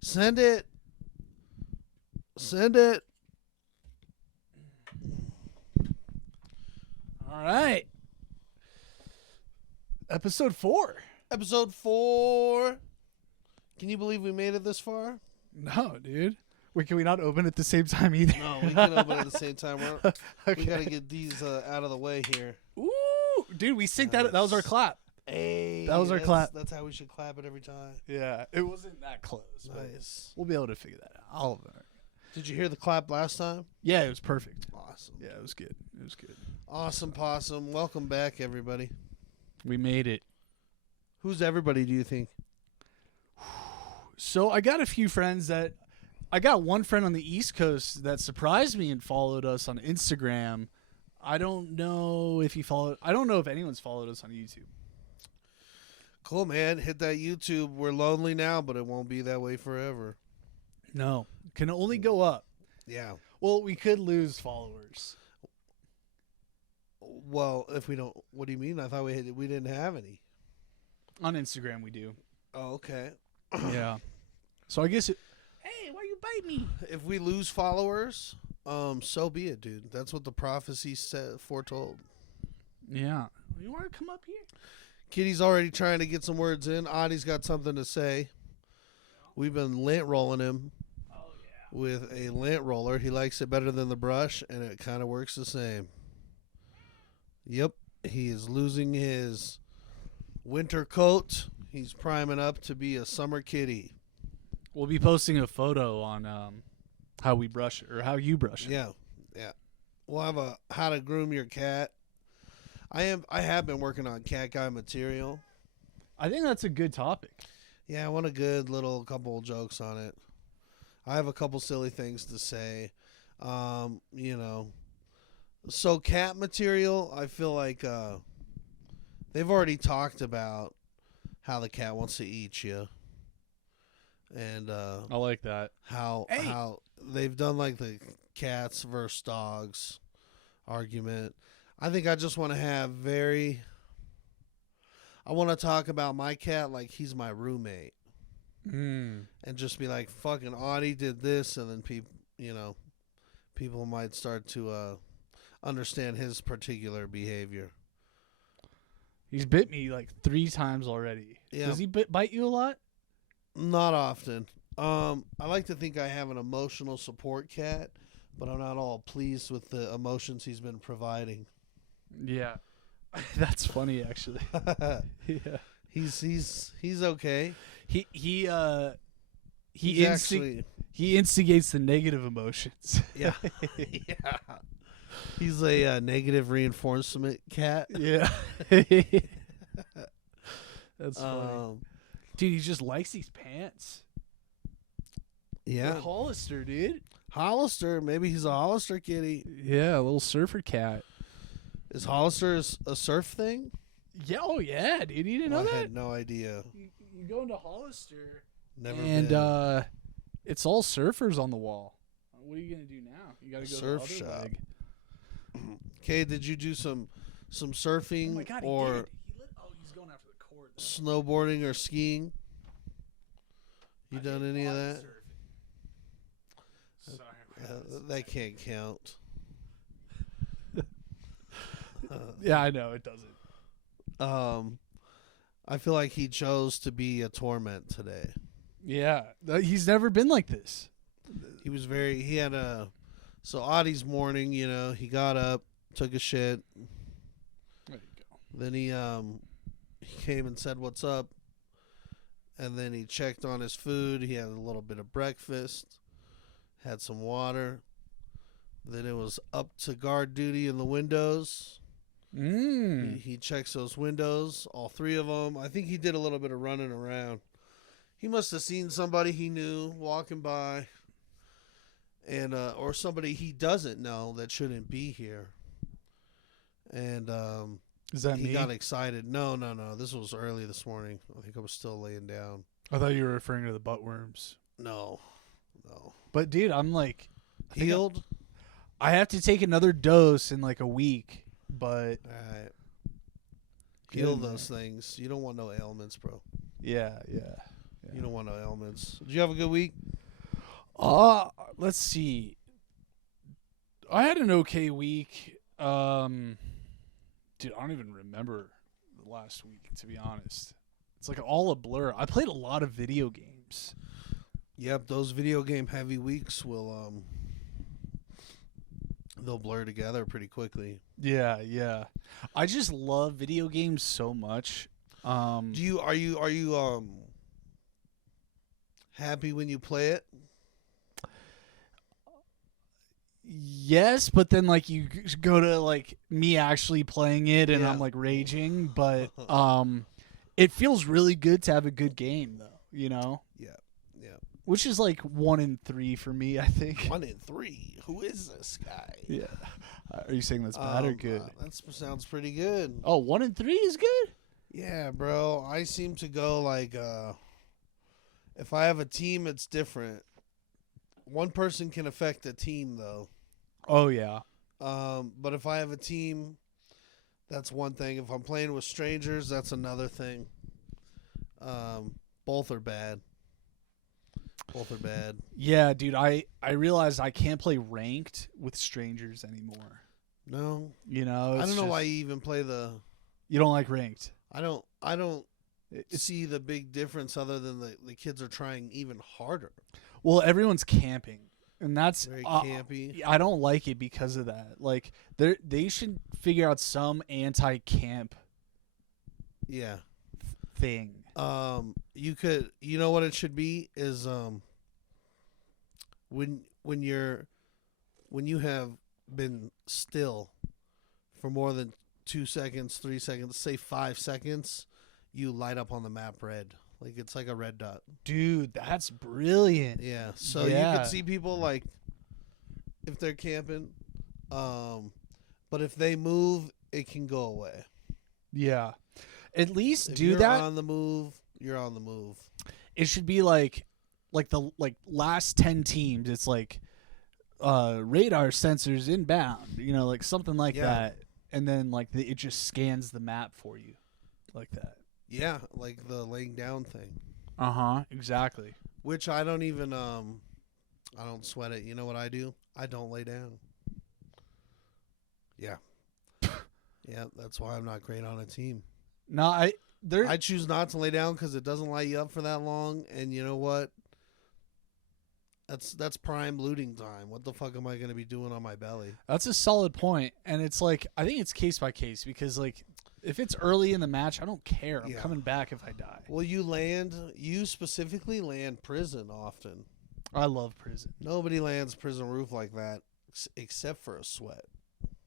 Send it. Send it. All right. Episode 4. Episode 4. Can you believe we made it this far? No, dude. Wait, can we not open at the same time either? No, we can open at the same time. Okay. We got to get these out of the way here. Ooh, dude, we synced that. That was our clap. Hey, That was our clap. That's how we should clap it every time. Yeah, it wasn't that close. but Nice. We'll be able to figure that out. All of it. Did you hear the clap last time? Yeah, it was perfect. Awesome. Yeah, it was good. It was good. Awesome possum. Welcome back, everybody. We made it. Who's everybody, do you think? So I got a few friends I got one friend on the East Coast that surprised me and followed us on Instagram. I don't know if anyone's followed us on YouTube. Cool, man. Hit that YouTube. We're lonely now, but it won't be that way forever. No, can only go up. Yeah. Well, we could lose followers. Well, if we don't, what do you mean? I thought we didn't have any. On Instagram, we do. Oh, okay. Yeah. So I guess hey, why you bite me? If we lose followers, so be it, dude. That's what the prophecy said, foretold. Yeah. You want to come up here? Kitty's already trying to get some words in. Audie's got something to say. We've been lint rolling him Oh yeah. with a lint roller. He likes it better than the brush, and it kind of works the same. Yep, he is losing his winter coat. He's priming up to be a summer kitty. We'll be posting a photo on how we brush it or how you brush it. Yeah, yeah. We'll have a how to groom your cat. I have been working on cat guy material. I think that's a good topic. Yeah, I want a good little couple jokes on it. I have a couple silly things to say. So cat material, I feel like they've already talked about how the cat wants to eat you. And I like that. how they've done like the cats versus dogs argument. I think I just want to I want to talk about my cat like he's my roommate. And just be like, fucking Audie did this, and then people might start to understand his particular behavior. He's bit me like 3 times already. Yeah. Does he bite you a lot? Not often. I like to think I have an emotional support cat, but I'm not all pleased with the emotions he's been providing. Yeah. That's funny actually. Yeah. He's okay. He Actually, instigates the negative emotions. yeah, yeah. He's a negative reinforcement cat. Yeah. That's funny. Dude, he just likes these pants. Yeah, The Hollister, dude. Hollister. Maybe he's a Hollister kitty. Yeah, a little surfer cat. Is Hollister a surf thing? Yeah, oh yeah, dude. You didn't know I that? had no idea. You go into Hollister, Never and been. it's all surfers on the wall. What are you gonna do now? You gotta go Surf to the other shop. leg. Okay, did you do some surfing Oh my god, or he did. He's going after the cord. snowboarding or skiing? You done any of that? That can't count. Yeah, I know it doesn't. I feel like he chose to be a torment today. Yeah, he's never been like this. He had so Audie's morning, he got up, took a shit. There you go. Then he came and said, "What's up?" And then he checked on his food. He had a little bit of breakfast, had some water. Then it was up to guard duty in the windows. He checks those windows, all 3 of them. I think he did a little bit of running around. He must have seen somebody he knew walking by, and or somebody he doesn't know that shouldn't be here. And Is that he me? got excited. No. This was early this morning. I think I was still laying down. I thought you were referring to the butt worms. No. But dude, I'm like Healed? I have to take another dose in like a week. But All right. Heal Good, those things. You don't want no ailments, bro. yeah. You don't want no ailments. Did you have a good week? Let's see. I had an okay week. Dude, I don't even remember the last week, to be honest. It's like all a blur. I played a lot of video games. Yep, those video game heavy weeks will they'll blur together pretty quickly. Yeah. I just love video games so much. Are you happy when you play it? Yes, but then like you go to like me actually playing it and Yeah. I'm like raging, but it feels really good to have a good game though, you know? Yeah. Which is like 1 in 3 for me, I think. 1 in 3. Who is this guy? Yeah. Are you saying that's bad or good? That sounds pretty good. Oh, 1 in 3 is good? Yeah, bro. I seem to go like if I have a team, it's different. One person can affect a team though. Oh yeah. But if I have a team, that's one thing. If I'm playing with strangers, that's another thing. Both are bad. Yeah, dude, I realized I can't play ranked with strangers anymore. No, You know, I don't know why you even play the. you don't like ranked. I don't It's see the big difference other than the kids are trying even harder. well, everyone's camping, and that's Very campy. I don't like it because of that. Like they should figure out some anti-camp Yeah. thing. You know what it should be is when you have been still for more than 2 seconds, 3 seconds, say 5 seconds, you light up on the map red. Like it's like a red dot. Dude, that's brilliant. Yeah. So you Yeah. can see people like if they're camping, but if they move, it can go away. Yeah. At least If do you're that. on the move, you're on the move. It should be like the last 10 teams. It's like radar sensors inbound, you know, like something like Yeah. that. And then like it just scans the map for you like that. Yeah, like the laying down thing. Exactly. Which I don't even I don't sweat it. You know what I do? I don't lay down. Yeah. Yeah, that's why I'm not great on a team. No, I choose not to lay down because it doesn't light you up for that long, and you know what? That's prime looting time. What the fuck am I gonna be doing on my belly? that's a solid point, and it's like I think it's case by case because like if it's early in the match, I don't care. I'm Yeah. coming back if I die. Well, you specifically land prison often. I love prison. Nobody lands prison roof like that except for a sweat.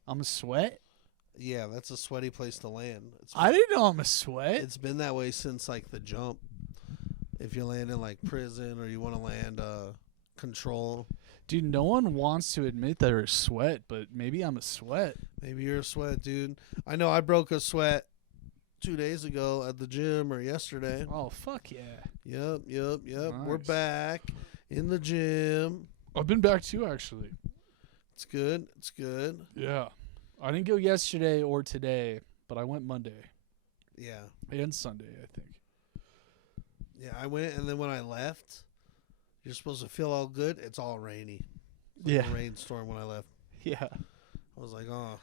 I'm a sweat. Yeah, that's a sweaty place to land. I didn't know I'm a sweat. It's been that way since like the jump. If you land in like prison or you want to land control, Dude, no one wants to admit they're a sweat, but maybe I'm a sweat. maybe you're a sweat, dude. I know I broke a sweat 2 days ago at the gym or yesterday. Oh, fuck yeah. Yep. We're Nice. back in the gym. I've been back too, actually. It's good. Yeah. I didn't go yesterday or today, but I went Monday Yeah. and Sunday, I think. Yeah, I went, and then when I left, you're supposed to feel all good. It's all rainy. It's like a rainstorm when I left. Yeah. I was like, oh,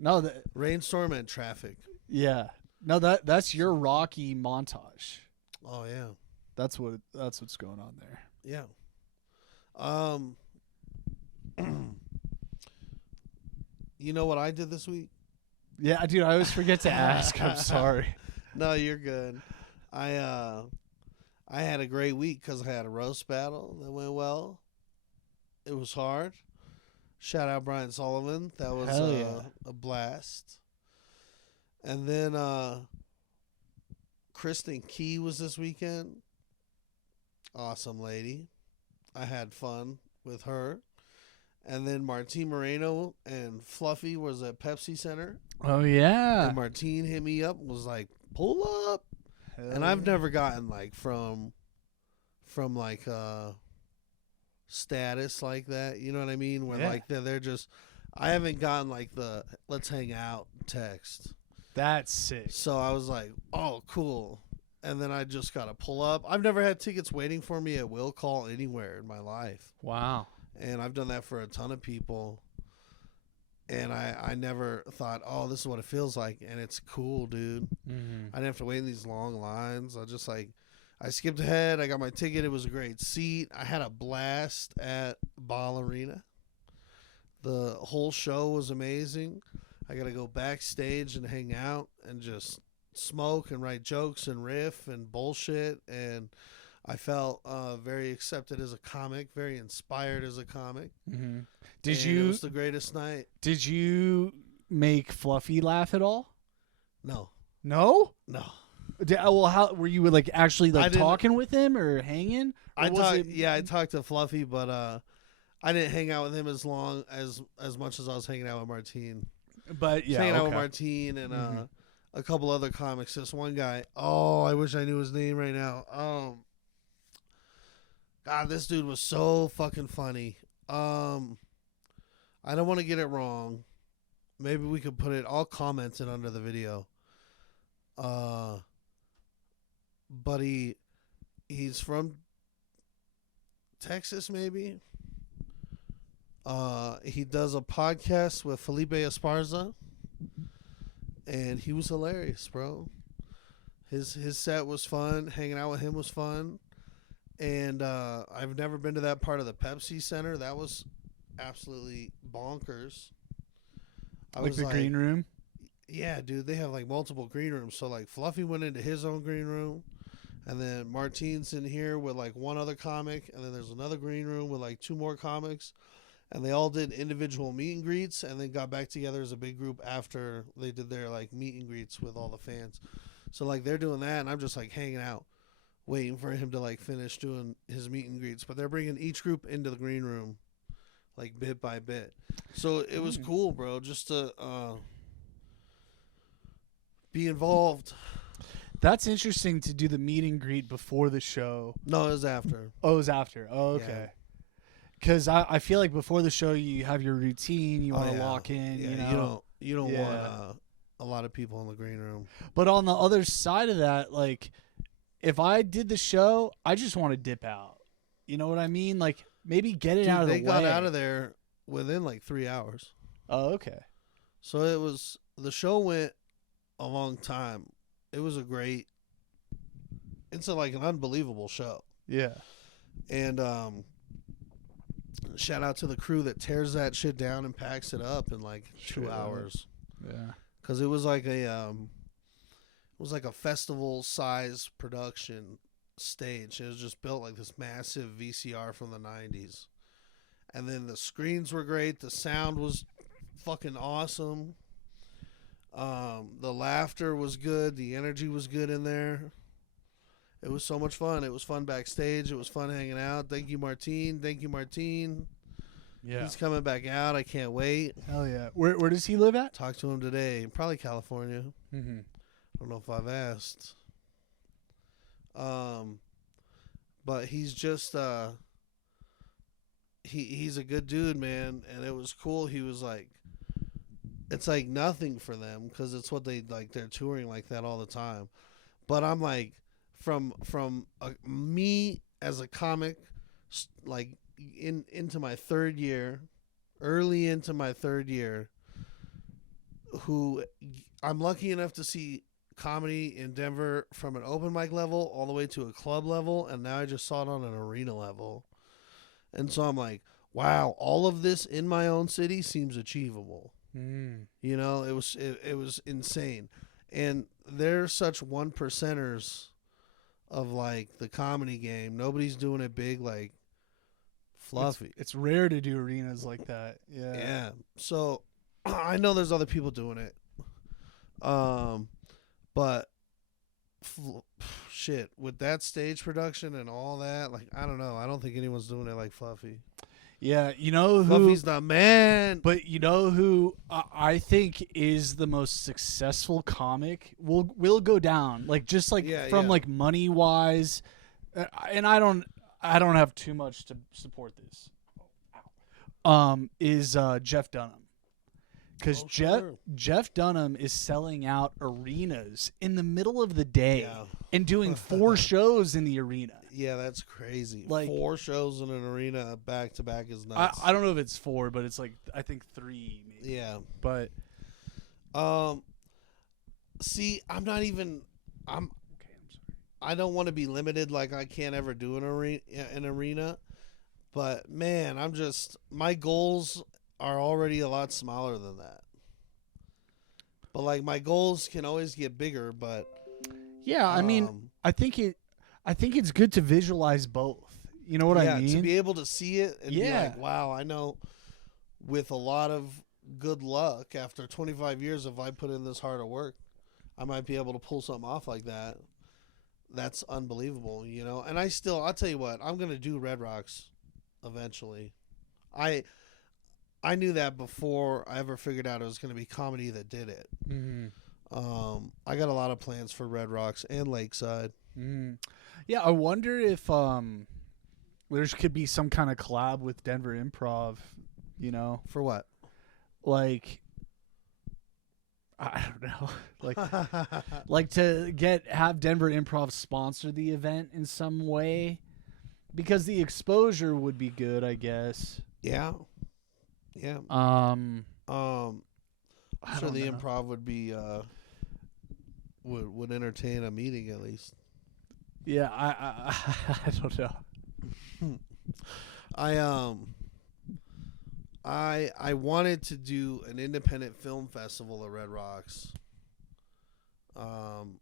No, rainstorm and traffic. yeah. No, that's your Rocky montage. Oh yeah, That's what's going on there. yeah. You know what I did this week? Yeah, dude, I always forget to ask. I'm sorry. No, you're good. I had a great week because I had a roast battle that went well. It was hard. Shout out Brian Sullivan. That was Hell yeah. a blast. And then Kristen Key was this weekend. Awesome lady. I had fun with her. And then Martine Moreno and Fluffy was at Pepsi Center. Oh yeah. And Martine hit me up and was like, pull up. And I've never gotten like from like status like that. You know what I mean? Where Yeah. like they're just I haven't gotten like the let's hang out text. That's sick. So I was like, oh cool. and then I just gotta pull up. I've never had tickets waiting for me at will call anywhere in my life, Wow. and I've done that for a ton of people. And I never thought, oh, this is what it feels like, and it's cool, dude. Mm-hmm. I didn't have to wait in these long lines. I skipped ahead. I got my ticket. It was a great seat. I had a blast at Ball Arena. The whole show was amazing. I got to go backstage and hang out and just smoke and write jokes and riff and bullshit. And I felt very accepted as a comic, very inspired as a comic. Mm-hmm. It was the greatest night. Did you make Fluffy laugh at all? No. No. Well, how were you like actually like talking with him or hanging? Or I talked to Fluffy, but I didn't hang out with him as much as I was hanging out with Martine. But yeah, hanging out with Martine and a couple other comics. This one guy. Oh, I wish I knew his name right now. God, this dude was so fucking funny. I don't want to get it wrong. Maybe we could put it. I'll comment it under the video. But he's from Texas, maybe. He does a podcast with Felipe Esparza, and he was hilarious, bro. His set was fun. Hanging out with him was fun. And I've never been to that part of the Pepsi Center. That was absolutely bonkers. Like the green room? Yeah, dude. They have like multiple green rooms. So like Fluffy went into his own green room. And then Martine's in here with like one other comic. And then there's another green room with like two more comics. And they all did individual meet and greets. And then got back together as a big group after they did their like meet and greets with all the fans. So like they're doing that. And I'm just like hanging out, waiting for him to like finish doing his meet and greets. But they're bringing each group into the green room, like bit by bit. So it was cool, bro, just to be involved. That's interesting to do the meet and greet before the show. No, it was after. Oh, it was after. Oh, okay. Because I feel like before the show you have your routine, you want to lock in. Yeah, you don't want a lot of people in the green room. But on the other side of that, like, if I did the show, I just want to dip out. You know what I mean? Like, maybe get it out of the way. They got out of there within like 3 hours. Oh, okay. So the show went a long time. It was it's like an unbelievable show. Yeah. And shout out to the crew that tears that shit down and packs it up in like 2 hours. Yeah. Because it was like a festival size production stage. It was just built like this massive VCR from the 90s. And then the screens were great. The sound was fucking awesome. The laughter was good. The energy was good in there. It was so much fun. It was fun backstage. It was fun hanging out. Thank you, Martine. Yeah. He's coming back out. I can't wait. Hell yeah. Where does he live at? Talk to him today. Probably California. Mm-hmm. I don't know if I've asked. But he's just he's a good dude, man, and it was cool. He was like, it's like nothing for them because it's what they like. They're touring like that all the time. But I'm like, from me as a comic, like into my third year, early into my third year, who I'm lucky enough to see comedy in Denver from an open mic level all the way to a club level, and now I just saw it on an arena level. And so I'm like, wow, all of this in my own city seems achievable. You know, it was insane. And they're such 1%ers of like the comedy game. Nobody's doing it big like Fluffy. It's rare to do arenas like that. Yeah. Yeah. So I know there's other people doing it. But shit, with that stage production and all that, like, I don't know. I don't think anyone's doing it like Fluffy. Yeah, you know who? Fluffy's the man. But you know who I think is the most successful comic will go down, like just like like money wise, and I don't have too much to support this. Is Jeff Dunham, Because Oh, Jeff sure. Jeff Dunham is selling out arenas in the middle of the day Yeah. and doing 4 shows in the arena. Yeah, that's crazy. Like- 4 shows in an arena back to back is nuts. I don't know if it's 4, but it's like I think 3 maybe. Yeah. But See, I'm not even. I'm. okay, I'm sorry. I don't want to be limited. Like I can't ever do an arena. But man, I'm just. My goals are already a lot smaller than that. But like my goals can always get bigger. But Yeah, I mean, I think it's good to visualize both. You know what I mean? to be able to see it and be Yeah. like, wow, I know. With a lot of good luck, after 25 years, if I put in this hard of work, I might be able to pull something off like that. That's unbelievable, you know. And I'll tell you what, I'm gonna do Red Rocks eventually. I knew that before I ever figured out it was gonna be comedy that did it. Mm-hmm. I got a lot of plans for Red Rocks and Lakeside. Mm. Yeah, I wonder if there could be some kind of collab with Denver Improv. You know, For what? like I don't know, like to have Denver Improv sponsor the event in some way, because the exposure would be good, I guess. Yeah. I I'm sure don't the know. Improv would be would entertain a meeting at least. Yeah, I don't know. I wanted to do an independent film festival at Red Rocks. And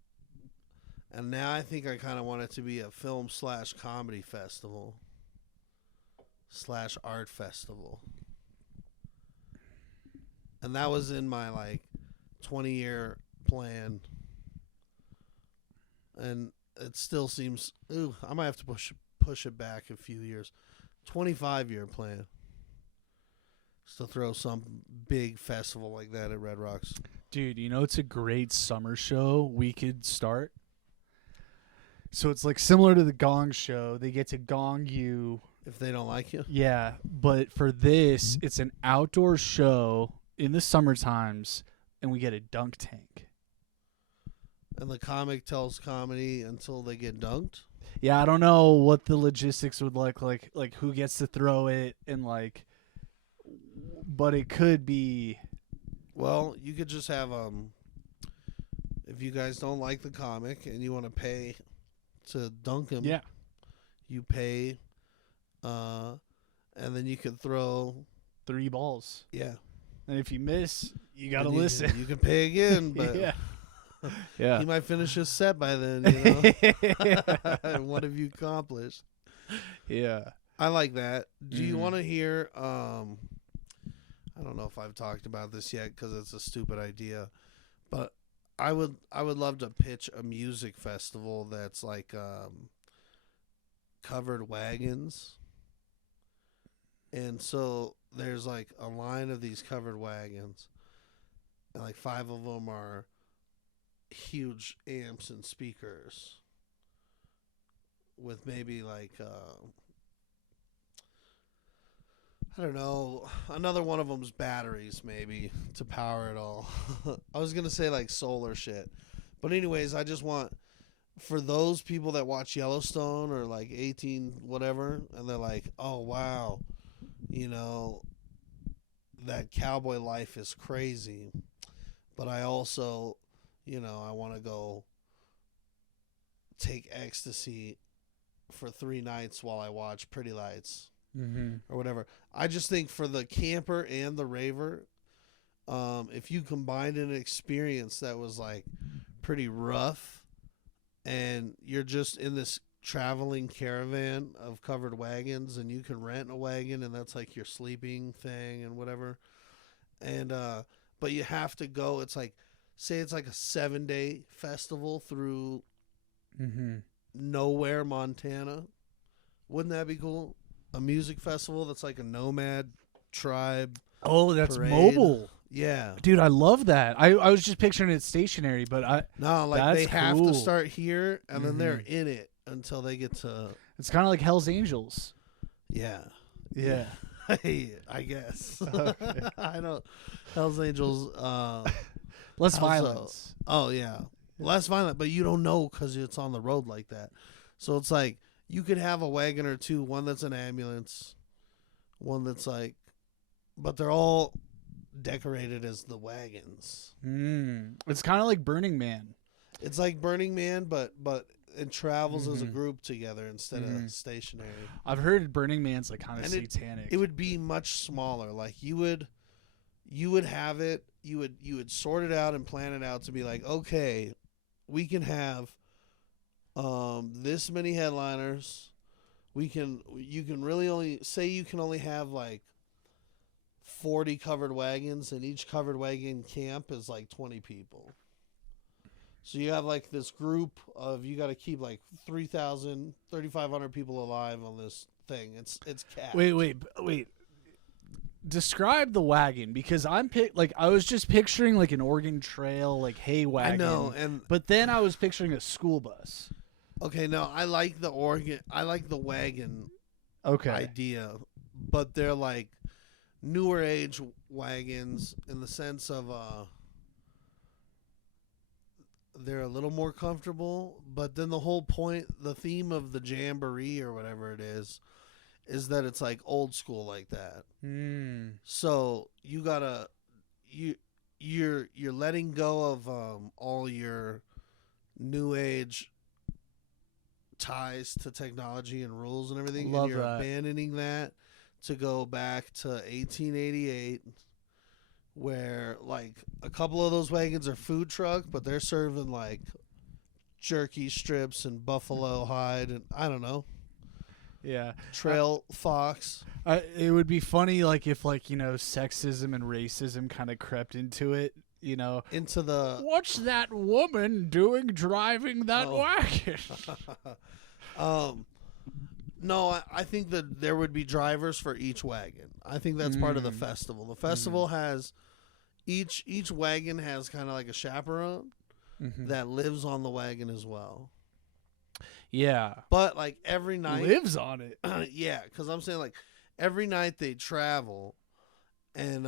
now I think I kind of want it to be a film / comedy festival / art festival. And that was in my like 20-year plan. And it still seems, I might have to push it back a few years. 25-year plan. To throw some big festival like that at Red Rocks. Dude, you know it's a great summer show we could start? So it's like similar to the Gong Show. They get to gong you. If they don't like you. Yeah, but for this, it's an outdoor show in the summer times, and we get a dunk tank. And the comic tells comedy until they get dunked. Yeah, I don't know what the logistics would look like who gets to throw it, and like, but it could be. Well, you could just have if you guys don't like the comic and you want to pay to dunk him, Yeah. you pay, and then you could throw. 3 balls. Yeah. And if you miss, you got to And you- listen. You can pay again, but yeah. Yeah. he might finish his set by then. You know, what have you accomplished? Yeah. I like that. Do you Mhm. want to hear? I don't know if I've talked about this yet because it's a stupid idea, but I would love to pitch a music festival that's like covered wagons, and so there's like a line of these covered wagons, and like 5 of them are huge amps and speakers with maybe like I don't know, another one of them's batteries maybe to power it all. I was gonna say like solar shit, but anyways, I just want for those people that watch Yellowstone or like 18 whatever, and they're like, oh wow, you know, that cowboy life is crazy, but I also, you know, I want to go take ecstasy for 3 nights while I watch Pretty Lights Mm-hmm. or whatever. I just think for the camper and the raver, if you combined an experience that was like pretty rough and you're just in this traveling caravan of covered wagons and you can rent a wagon and that's like your sleeping thing and whatever. And but you have to go, it's like say it's like a 7-day festival through Mm-hmm. nowhere, Montana. Wouldn't that be cool? A music festival that's like a nomad tribe. Oh, that's Parade. mobile. Yeah. Dude, I love that. I was just picturing it stationary, but No, like That's they have cool. to start here and then they're Mhm. in it until they get to it's kind of like Hell's Angels. yeah. Yeah. I guess. Okay. I don't. Hell's Angels. Less How so? violence. Oh yeah, less violent, but you don't know because it's on the road like that. So it's like you could have a wagon or two, one that's an ambulance, one that's like, but they're all decorated as the wagons. It's kind of like Burning Man. It's like Burning Man, but it travels as a Mhm. group together instead of stationary. I've heard Burning Man's like kind of And satanic. It would be much smaller. Like you would have it. You would sort it out and plan it out to be like, okay, we can have this many headliners. You can really only say you can only have like 40 covered wagons, and each covered wagon camp is like 20 people. So you have like this group of, you got to keep like 3,000, 3,500 people alive on this thing. It's capped. Wait. Describe the wagon, because I was just picturing like an Oregon Trail like hay wagon. I know, and but then I was picturing a school bus. okay, no, I like the wagon Okay. idea, but they're like newer age wagons in the sense of they're a little more comfortable, but then the whole point, the theme of the jamboree or whatever it is that it's like old school like that. So you gotta you're letting go of all your new age ties to technology and rules and everything, Love and you're that. abandoning that to go back to 1888, where like a couple of those wagons are food truck, but they're serving like jerky strips and buffalo hide and I don't know, Yeah. trail fox. It would be funny like if sexism and racism kind of crept into it. Into the What's that woman doing driving that Oh. wagon? No, I think that there would be drivers for each wagon. I think that's part of the festival. The festival has each wagon has kind of like a chaperone that lives on the wagon as well. Yeah. But like every night, Lives on it. yeah, because I'm saying like every night they travel, and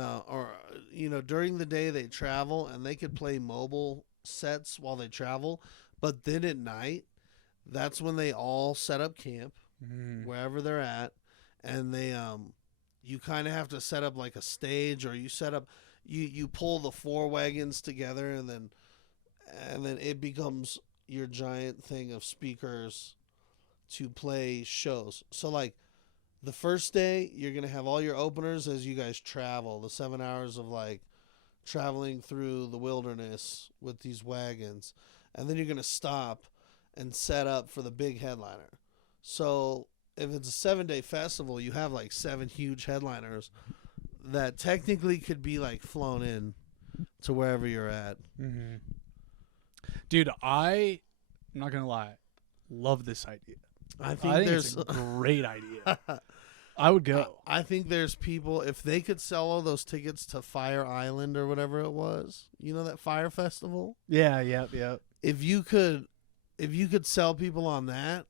during the day they travel, and they could play mobile sets while they travel. But then at night, that's when they all set up camp wherever they're at, and they you kind of have to set up like a stage, or you pull the four wagons together, and then it becomes your giant thing of speakers to play shows. So like the first day you're going to have all your openers as you guys travel, the 7 hours of like traveling through the wilderness with these wagons, and then you're going to stop and set up for the big headliner. So if it's a 7-day festival, you have like 7 huge headliners that technically could be like flown in to wherever you're at. Dude, I'm not gonna lie, love this idea. I think it's there's a great idea. I would go. I think there's people, if they could sell all those tickets to Fire Island or whatever it was, that fire festival. Yeah, yep. If you could sell people on that,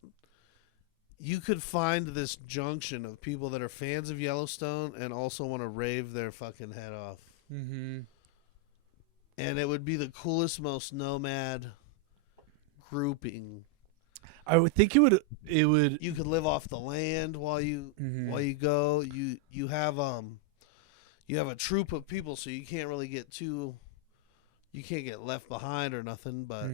you could find this junction of people that are fans of Yellowstone and also want to rave their fucking head off. And it would be the coolest, most nomad grouping. I would think it would. You could live off the land while you go. You have a troop of people, so you can't really get you can't get left behind or nothing. But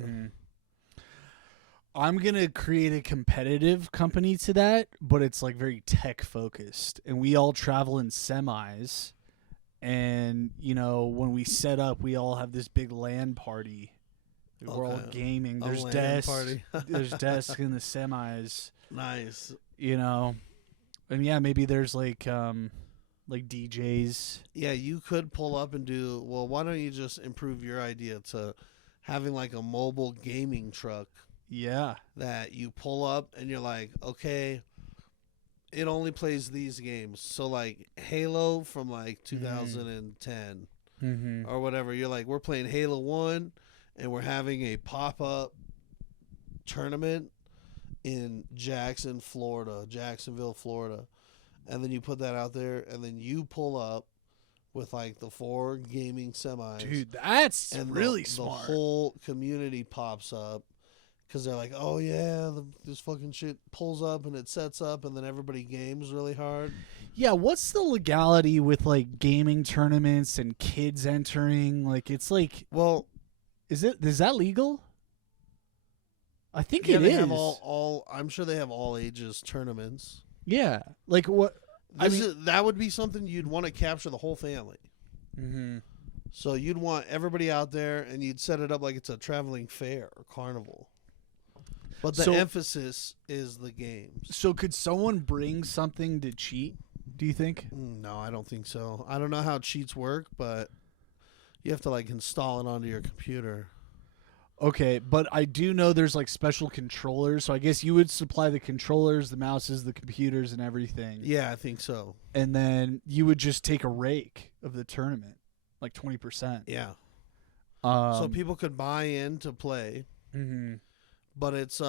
I'm gonna create a competitive company to that, but it's like very tech focused, and we all travel in semis. And when we set up, we all have this big LAN party. We're all gaming. There's LAN desks. party. There's desks in the semis. Nice. And yeah, maybe there's like DJs. Yeah, you could pull up and do. Well, why don't you just improve your idea to having like a mobile gaming truck? Yeah. That you pull up and you're like, okay, it only plays these games. So like Halo from like 2010 or whatever. You're like, we're playing Halo 1 and we're having a pop-up tournament in Jacksonville, Florida. and then you put that out there, and then you pull up with like the 4 gaming semis. Dude, that's and really the smart. whole community pops up because they're like, oh yeah, this fucking shit pulls up and it sets up, and then everybody games really hard. Yeah, what's the legality with like gaming tournaments and kids entering? Like, it's like, Well, is that legal? I think yeah, it they is. have all. I'm sure they have all ages tournaments. Yeah, like what? That would be something you'd want to capture the whole family. Mm-hmm. So you'd want everybody out there, and you'd set it up like it's a traveling fair or carnival. But the emphasis is the games. So could someone bring something to cheat, do you think? No, I don't think so. I don't know how cheats work, but you have to like install it onto your computer. Okay, but I do know there's like special controllers, so I guess you would supply the controllers, the mouses, the computers, and everything. Yeah, I think so. And then you would just take a rake of the tournament, like 20%. Yeah. So people could buy in to play, Mm-hmm. but it's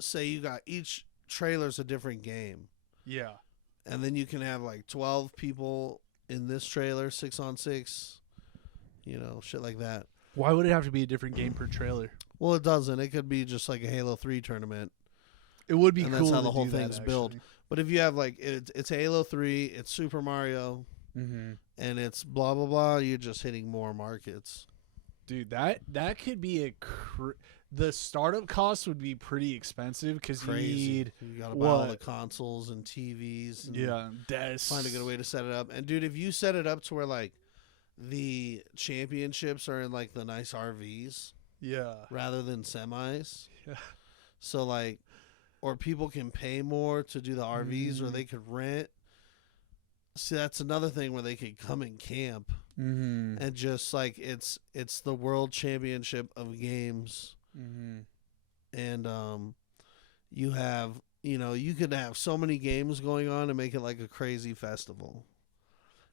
say you got each trailer's a different game, Yeah. and then you can have like 12 people in this trailer, 6-on-6, shit like that. Why would it have to be a different game per trailer? Well, it doesn't. It could be just like a Halo 3 tournament. It would be And cool. that's how to the whole do that, thing's built. actually. But if you have like it's Halo 3, it's Super Mario, Mm-hmm. and it's blah blah blah, you're just hitting more markets. Dude, that could be the startup cost would be pretty expensive because you Crazy. need You gotta buy all the what? consoles and TVs. And desks. find a good way to set it up. And dude, if you set it up to where like the championships are in like the nice RVs Yeah. rather than semis, Yeah. so like, or people can pay more to do the RVs, or Mhm. they could rent. See, that's another thing where they could come and camp Mm-hmm. and just like it's the world championship of games, Mm-hmm. and you have you could have so many games going on and make it like a crazy festival.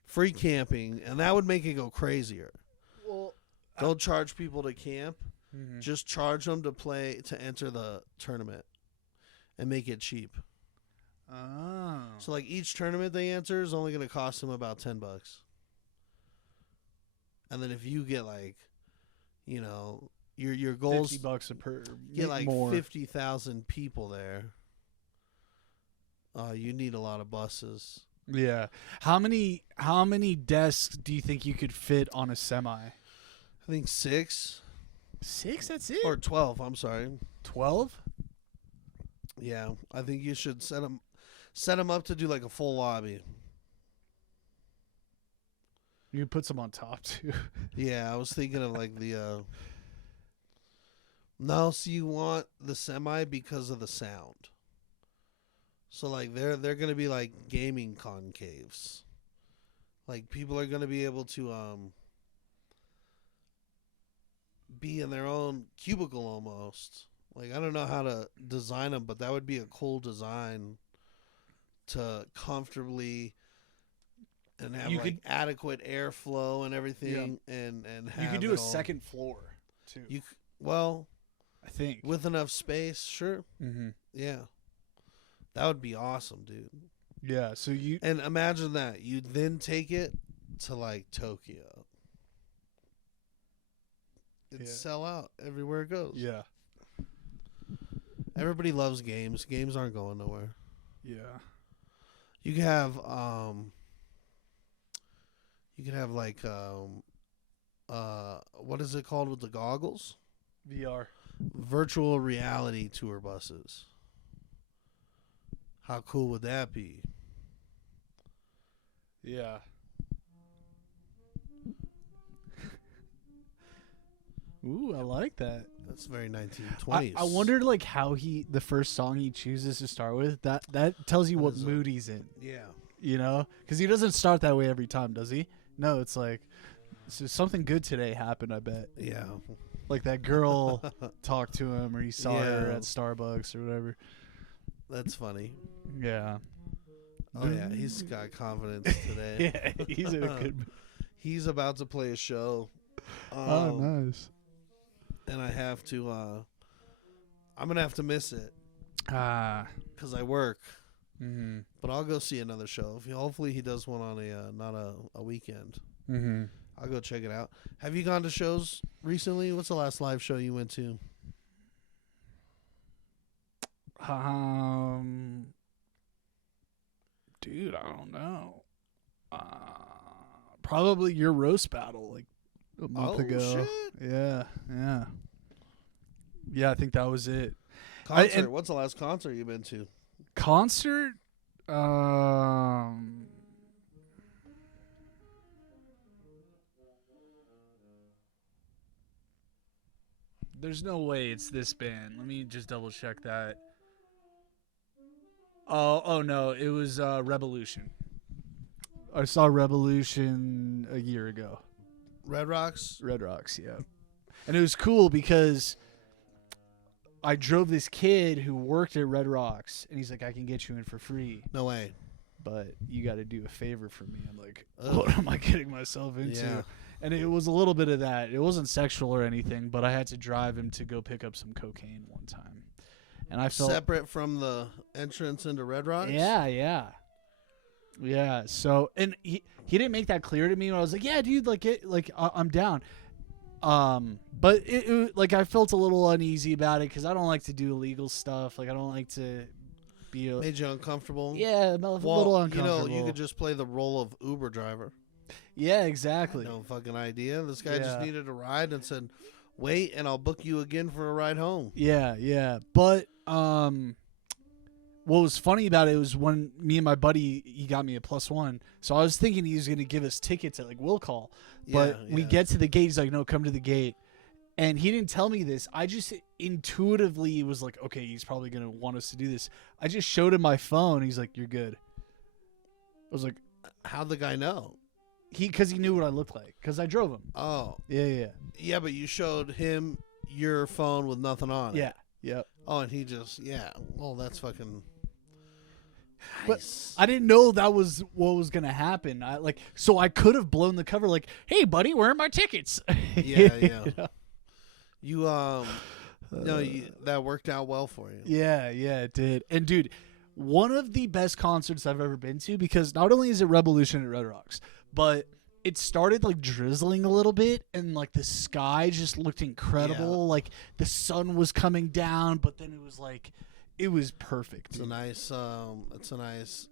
Free camping, and that would make it go crazier. Well, Don't charge people to camp. mm-hmm. Just charge them to enter the tournament, and make it cheap. Oh. So like each tournament they enter is only going to cost them about $10. And then if you get like, your goals, $50 a per. get like more. 50,000 people there. You need a lot of buses. Yeah. How many desks do you think you could fit on a semi? I think 6 6. That's it. or 12. I'm sorry. 12. Yeah, I think you should set them up to do like a full lobby. You could put some on top too. Yeah, I was thinking of like the. No, so you want the semi because of the sound. So like they're gonna be like gaming concaves. Like people are gonna be able to be in their own cubicle almost. Like I don't know how to design them, but that would be a cool design to comfortably and have You like could- adequate airflow and everything, and have You could do it a all- second floor too. Well, I think. with enough space, sure, Mm-hmm. yeah, that would be awesome, dude. Yeah. So you. And imagine that you then take it to like Tokyo. It'd Yeah. sell out everywhere it goes. Yeah. Everybody loves games. Games aren't going nowhere. Yeah. You could have like what is it called with the goggles? VR. Virtual reality tour buses. How cool would that be? Yeah. Ooh, I like that. That's very 1920s. I wondered like how the first song he chooses to start with. That tells you That what is a- mood he's in. Yeah. You know, because he doesn't start that way every time, does he? No, it's like so something good today happened. I bet. Yeah. Like that girl talked to him, or he saw her Yeah. at Starbucks or whatever. That's funny. Yeah. Oh yeah, he's got confidence today. Yeah, he's in a good mood. He's about to play a show. Oh, nice. And I have to I'm going to have to miss it Ah, cuz I work. Mm-hmm. But I'll go see another show. Hopefully he does one on not a weekend. Mm-hmm. I'll go check it out. Have you gone to shows recently? What's the last live show you went to? Dude, I don't know. Probably your roast battle like a month ago. Shit. Yeah. Yeah, I think that was it. Concert. What's the last concert you've been to? Concert? There's no way it's this band. Let me just double check that. Oh no, it was Revolution. I saw Revolution a year ago. Red Rocks? Red Rocks, yeah. And it was cool because I drove this kid who worked at Red Rocks, and he's like, I can get you in for free, No way. but you got to do a favor for me. I'm like, Ugh. what am I getting myself into? Yeah. And it was a little bit of that. It wasn't sexual or anything, but I had to drive him to go pick up some cocaine one time. And I felt Separate from the entrance into Red Rocks? Yeah. So, and he didn't make that clear to me when I was like, yeah, dude, I'm down. But it like I felt a little uneasy about it because I don't like to do illegal stuff. Like I don't like to be Made you uncomfortable? a little uncomfortable. You could just play the role of Uber driver. Yeah, exactly. No fucking idea. This guy just Yeah. needed a ride and said, wait, and I'll book you again for a ride home. Yeah. But what was funny about it was when me and my buddy, he got me a +1. So I was thinking he was going to give us tickets at like Will Call. But we Yeah. get to the gate. He's like, no, come to the gate. And he didn't tell me this. I just intuitively was like, okay, he's probably going to want us to do this. I just showed him my phone. He's like, you're good. I was like, How'd the guy know? because he knew what I looked like. Because I drove him. Oh. Yeah. Yeah, but you showed him your phone with nothing on it. Yeah. Yep. Oh, and he just, well, that's fucking But nice. I didn't know that was what was gonna happen. So I could have blown the cover like, "Hey, buddy, where are my tickets?" Yeah. You, that worked out well for you. Yeah, it did. And dude, one of the best concerts I've ever been to because not only is it Revolution at Red Rocks, but it started like drizzling a little bit and like the sky just looked incredible. Yeah. Like the sun was coming down, but then it was perfect. It's a nice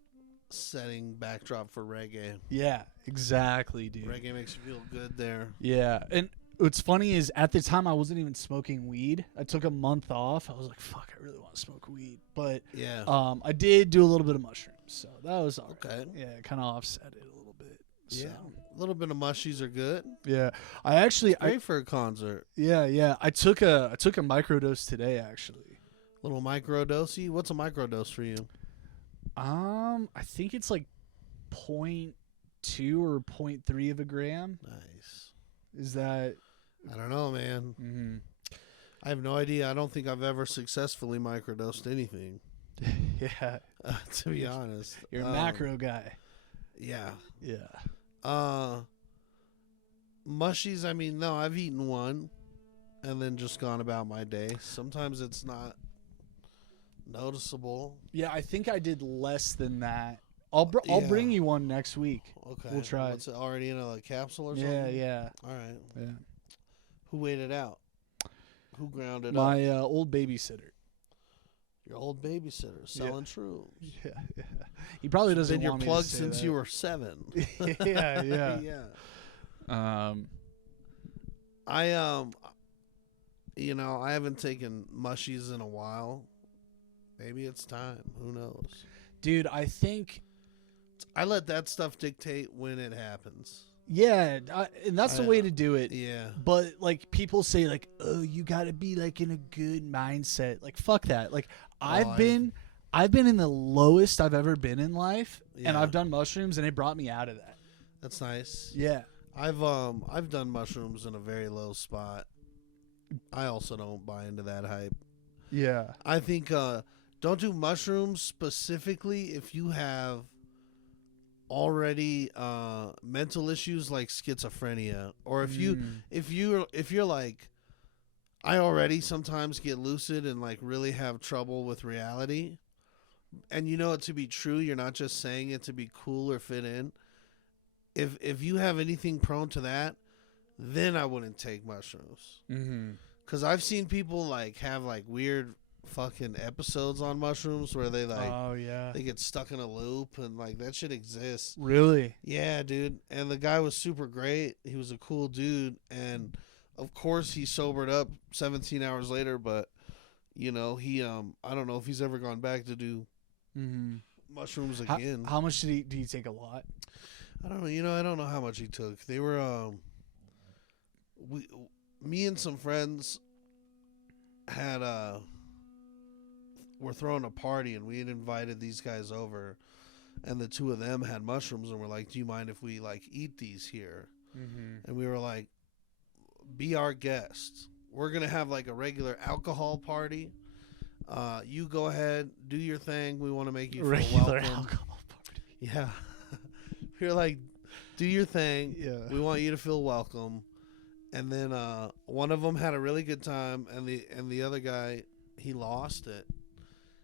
setting backdrop for reggae. Yeah, exactly, dude. Reggae makes you feel good there. Yeah, and what's funny is at the time I wasn't even smoking weed. I took a month off. I was like, "Fuck, I really want to smoke weed," but Yeah. I did do a little bit of mushrooms, so that was all right. Okay. Yeah, it kind of offset it a little bit. So. Yeah. A little bit of mushies are good. Yeah, I actually, Great for a concert. I took a microdose today actually. Little microdosey. What's a microdose for you? I think it's like 0.2 or 0.3 of a gram. Nice. Is that? I don't know, man. Mm-hmm. I have no idea. I don't think I've ever successfully microdosed anything. Yeah, To be honest. you're a macro guy. Yeah. Yeah. Mushies, I mean, no, I've eaten one and then just gone about my day. Sometimes it's not noticeable. Yeah, I think I did less than that. I'll Yeah. bring you one next week. Okay. We'll try. What's it, already in a capsule or something? Yeah. All right. Yeah. Who weighed it out? Who ground it up? My old babysitter. Your old babysitter selling shrooms. Yeah. He probably doesn't Been your want me plug to say since that. you were 7. yeah. Yeah. I haven't taken mushies in a while. Maybe it's time. Who knows? Dude, I think I let that stuff dictate when it happens. and that's the way to do it. Yeah. But like people say like, "Oh, you got to be like in a good mindset." Like fuck that. Like I've been in the lowest I've ever been in life and Yeah. I've done mushrooms and it brought me out of that. That's nice. Yeah. I've done mushrooms in a very low spot. I also don't buy into that hype. Yeah. I think don't do mushrooms specifically if you have already mental issues like schizophrenia, or if you're like, I already sometimes get lucid and like really have trouble with reality. and you know it to be true. You're not just saying it to be cool or fit in. If you have anything prone to that, then I wouldn't take mushrooms. Mm-hmm. Cause I've seen people like have like weird fucking episodes on mushrooms where they like Oh yeah. they get stuck in a loop and like that shit exists. Really? Yeah, dude. And the guy was super great. He was a cool dude, and of course he sobered up 17 hours later. But you know he I don't know if he's ever gone back to do Mm-hmm. mushrooms again. How much did he take? A lot? I don't know. You know I don't know how much he took. They were we me and some friends had were throwing a party and we had invited these guys over, and the two of them had mushrooms and we're like, do you mind if we like eat these here? Mm-hmm. And we were like, be our guest. We're gonna have like a regular alcohol party. You go ahead, do your thing. We want to make you feel Regular welcome. alcohol party. Yeah. We're like, do your thing. Yeah. We want you to feel welcome. And then one of them had a really good time, and the other guy, he lost it,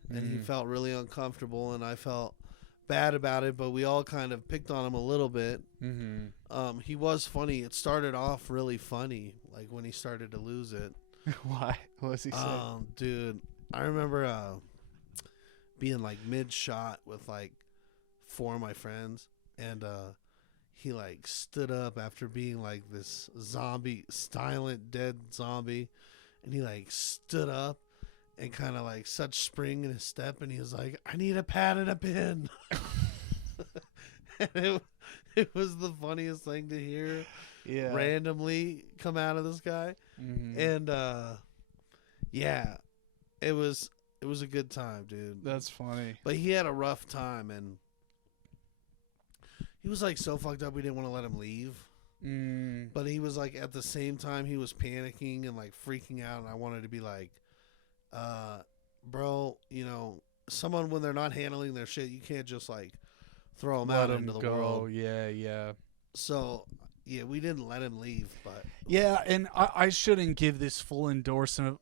and he felt really uncomfortable, and I felt bad about it. But we all kind of picked on him a little bit. Mm-hmm. He was funny. It started off really funny, like when he started to lose it. Why? What was he saying? Dude, I remember being like mid shot with like 4 of my friends, and he like stood up after being like this zombie, silent, dead zombie, and he like stood up and kind of like such spring in his step, and he was like, "I need a pad and a pin." And it was the funniest thing to hear Yeah. randomly come out of this guy. Mm-hmm. And yeah, it was a good time, dude. That's funny. But he had a rough time, and he was like so fucked up we didn't want to let him leave. Mm. But he was like at the same time he was panicking and like freaking out, and I wanted to be like, bro, you know, someone when they're not handling their shit, you can't just like throw them out into the world. Yeah, yeah. So yeah, we didn't let him leave, but Yeah, and I shouldn't give this full endorsement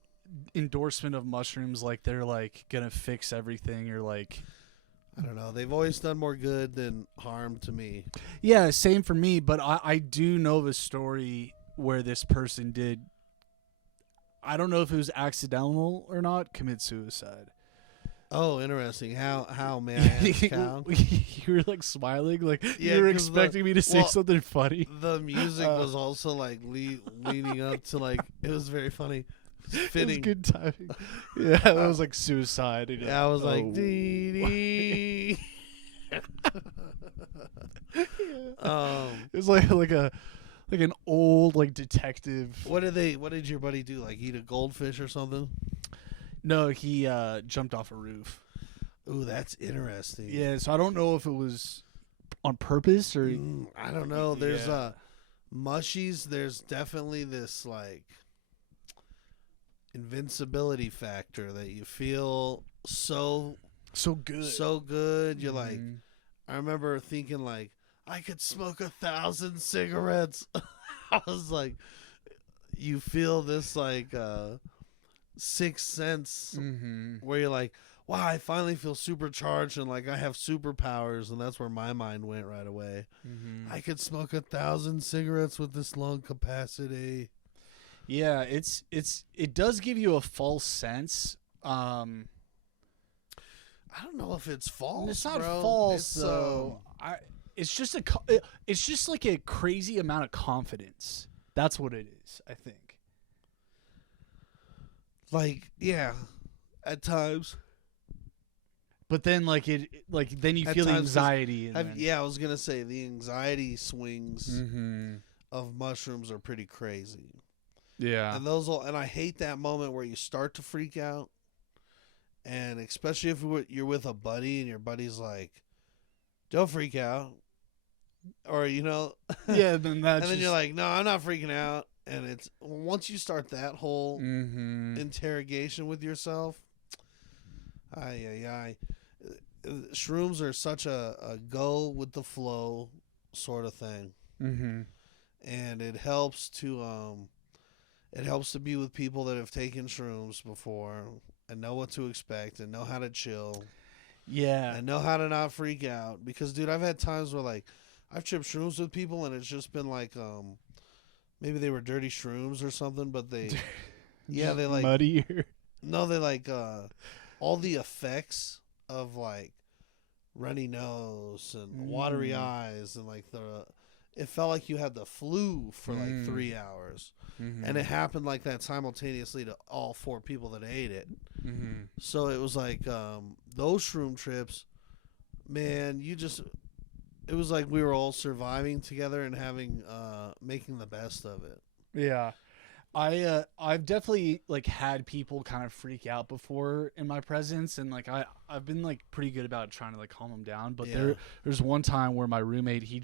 of mushrooms like they're like gonna fix everything or like. I don't know. They've always done more good than harm to me. Yeah, same for me, but I do know of a story where this person did, I don't know if it was accidental or not, commit suicide. Oh, interesting. How may I ask how? You were like smiling, like Yeah, you were 'cause expecting me to say something funny. The music was also like leaning up to like it was very funny. It was It was fitting. good timing. Yeah, it was like suicide. And Yeah, I was like, oh. dee dee. It was like an old like detective. What did your buddy do? Like eat a goldfish or something? No, he jumped off a roof. Ooh, that's interesting. Yeah, so I don't know if it was on purpose or. I don't know. There's Yeah. mushies. There's definitely this like invincibility factor that you feel so good. You're like, Mhm. I remember thinking like I could smoke 1,000 cigarettes. I was like, you feel this like sixth sense Mhm. where you're like, wow, I finally feel supercharged and like I have superpowers, and that's where my mind went right away. Mhm. I could smoke 1,000 cigarettes with this lung capacity. Yeah, it does give you a false sense. I don't know if it's false. It's not bro. false It's, though. It's just it's just like a crazy amount of confidence. That's what it is, I think. like, yeah, at times. But then then you At feel the times, 'cause anxiety. And then, Yeah, I was gonna say the anxiety swings Mhm. of mushrooms are pretty crazy, Yeah. and I hate that moment where you start to freak out, and especially if you're with a buddy and your buddy's like, "Don't freak out," or you know, Yeah, then that's and then you're like, "No, I'm not freaking out," and it's once you start that whole Mhm. interrogation with yourself, shrooms are such a go with the flow sort of thing, Mhm. and it helps to be with people that have taken shrooms before and know what to expect and know how to chill. Yeah. I know how to not freak out because, dude, I've had times where like I've tripped shrooms with people and it's just been like maybe they were dirty shrooms or something, but they yeah they like muddier. no they like all the effects of like runny nose and watery eyes and like it felt like you had the flu for like 3 hours. And it happened like that simultaneously to all 4 people that ate it. So it was like those shroom trips, man, it was like we were all surviving together and having making the best of it. Yeah. I've definitely like had people kind of freak out before in my presence, and like I've been like pretty good about trying to like calm them down, but there's one time where my roommate he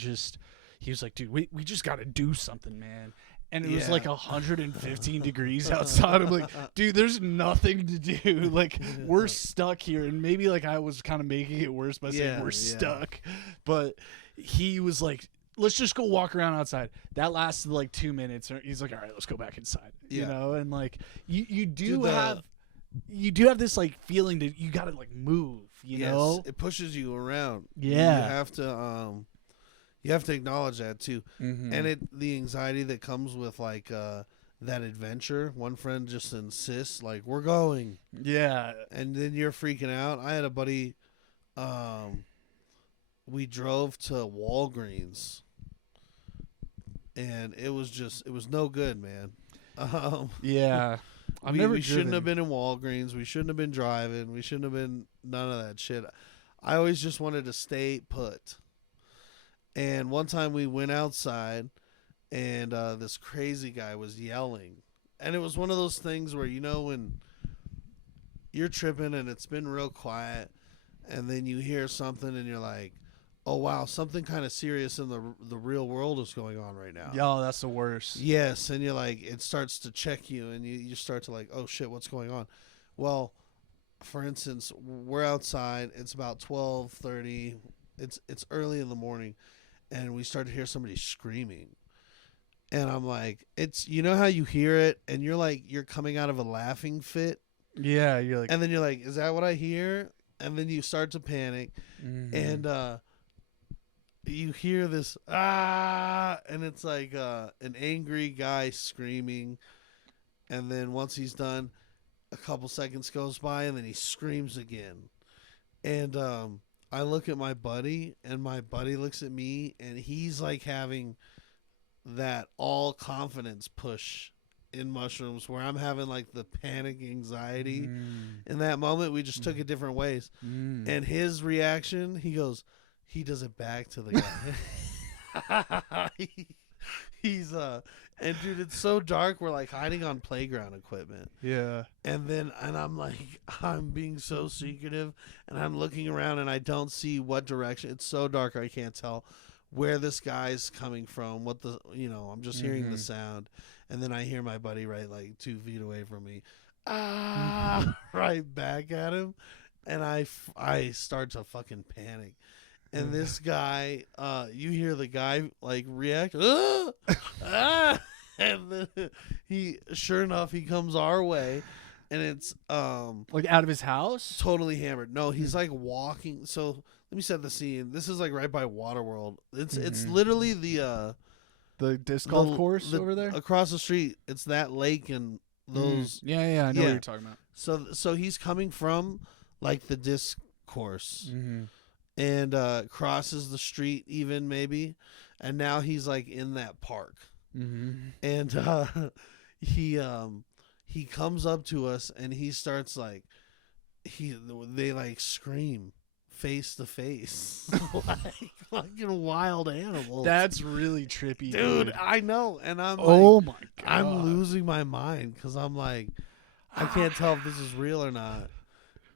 was like, dude, we just got to do something, man. And it was like 115 degrees outside. I'm like, dude, there's nothing to do. Like, we're stuck here. And maybe like I was kind of making it worse by saying we're stuck. But he was like, let's just go walk around outside. That lasted like 2 minutes. He's like, all right, let's go back inside. You know, and like you do have this like feeling that you got to like move. You know, it pushes you around. Yeah, you have to. You have to acknowledge that too, and the anxiety that comes with like that adventure. One friend just insists, like, "We're going." Yeah, and then you're freaking out. I had a buddy. We drove to Walgreens, and it was no good, man. Yeah, we shouldn't have been in Walgreens. We shouldn't have been driving. We shouldn't have been none of that shit. I always just wanted to stay put. And one time we went outside, and this crazy guy was yelling. And it was one of those things where, you know, when you're tripping and it's been real quiet, and then you hear something and you're like, oh, wow, something kind of serious in the real world is going on right now. Yo, that's the worst. Yes, and you're like, it starts to check you, and you start to like, oh, shit, what's going on? Well, for instance, we're outside. It's about 12:30. It's early in the morning. And we start to hear somebody screaming. And I'm like, you know how you hear it and you're like, you're coming out of a laughing fit? Yeah, you're like. And then you're like, is that what I hear? And then you start to panic. And you hear this, and it's like an angry guy screaming. And then once he's done, a couple seconds goes by and then he screams again. And I look at my buddy, and my buddy looks at me, and he's like having that all confidence push in mushrooms where I'm having like the panic anxiety. In that moment, we just took it different ways. And his reaction, he does it back to the guy. He's and dude, it's so dark. We're like hiding on playground equipment. Yeah. And I'm like, I'm being so secretive, and I'm looking around and I don't see what direction. It's so dark I can't tell where this guy's coming from. I'm just hearing the sound, and then I hear my buddy right like 2 feet away from me, right back at him, and I start to fucking panic. And this guy, you hear the guy like react, and then sure enough, he comes our way, and it's like out of his house, totally hammered. No, he's like walking. So let me set the scene. This is like right by Waterworld. It's literally the disc golf course over there across the street. It's that lake and those. Yeah, I know what you're talking about. So he's coming from like the disc course. And crosses the street even maybe, and now he's like in that park. And he comes up to us and he starts like they like scream face to face like fucking wild animals. That's really trippy, dude. I know, and I'm my god, I'm losing my mind because I'm like, I can't tell if this is real or not.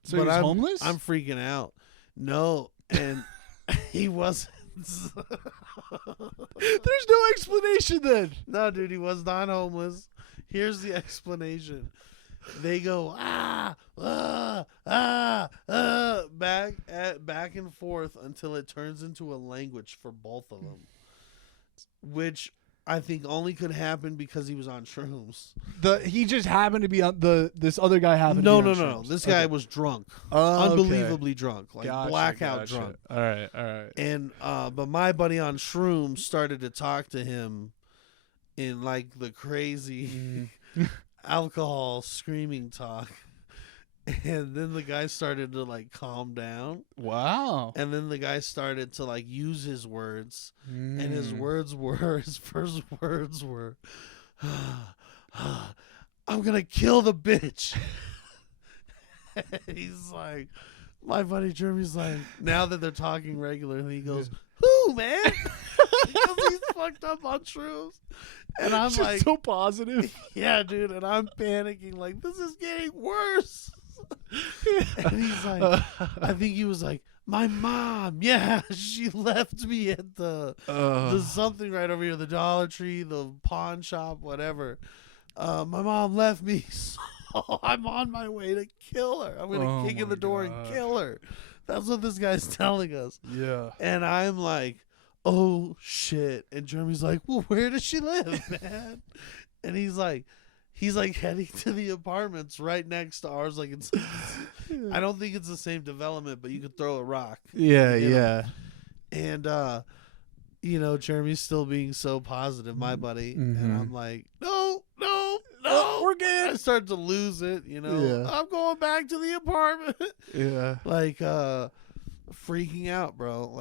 So he's homeless? I'm freaking out. No. And he wasn't. There's no explanation then. No, dude, he was not homeless. Here's the explanation. They go back and forth until it turns into a language for both of them. Which I think only could happen because he was on shrooms. He just happened to be on this other guy happened No, to no, be on no. shrooms. This guy Okay. was drunk, Oh, okay. unbelievably drunk, like Gotcha, blackout gotcha. drunk. All right. And but my buddy on shrooms started to talk to him in like the crazy alcohol screaming talk. And then the guy started to like calm down. Wow. And then the guy started to like use his words. And his first words were, I'm going to kill the bitch. And he's like, my buddy Jeremy's like, now that they're talking regularly, he goes, who, man? Because he's fucked up on shrooms. And I'm just like, so positive. yeah, dude. And I'm panicking like, this is getting worse. And he's like, I think he was like, my mom, yeah, she left me at the something right over here, the Dollar Tree, the pawn shop, whatever. My mom left me, so I'm on my way to kill her. I'm going to kick in the door and kill her. That's what this guy's telling us. Yeah. And I'm like, oh, shit. And Jeremy's like, well, where does she live, man? And he's like heading to the apartments right next to ours. Like it's, I don't think it's the same development, but you could throw a rock. Yeah, you know? yeah. And you know, Jeremy's still being so positive, my buddy, and I'm like, no, we're good. I start to lose it. You know, Yeah. I'm going back to the apartment. Yeah. Like freaking out, bro.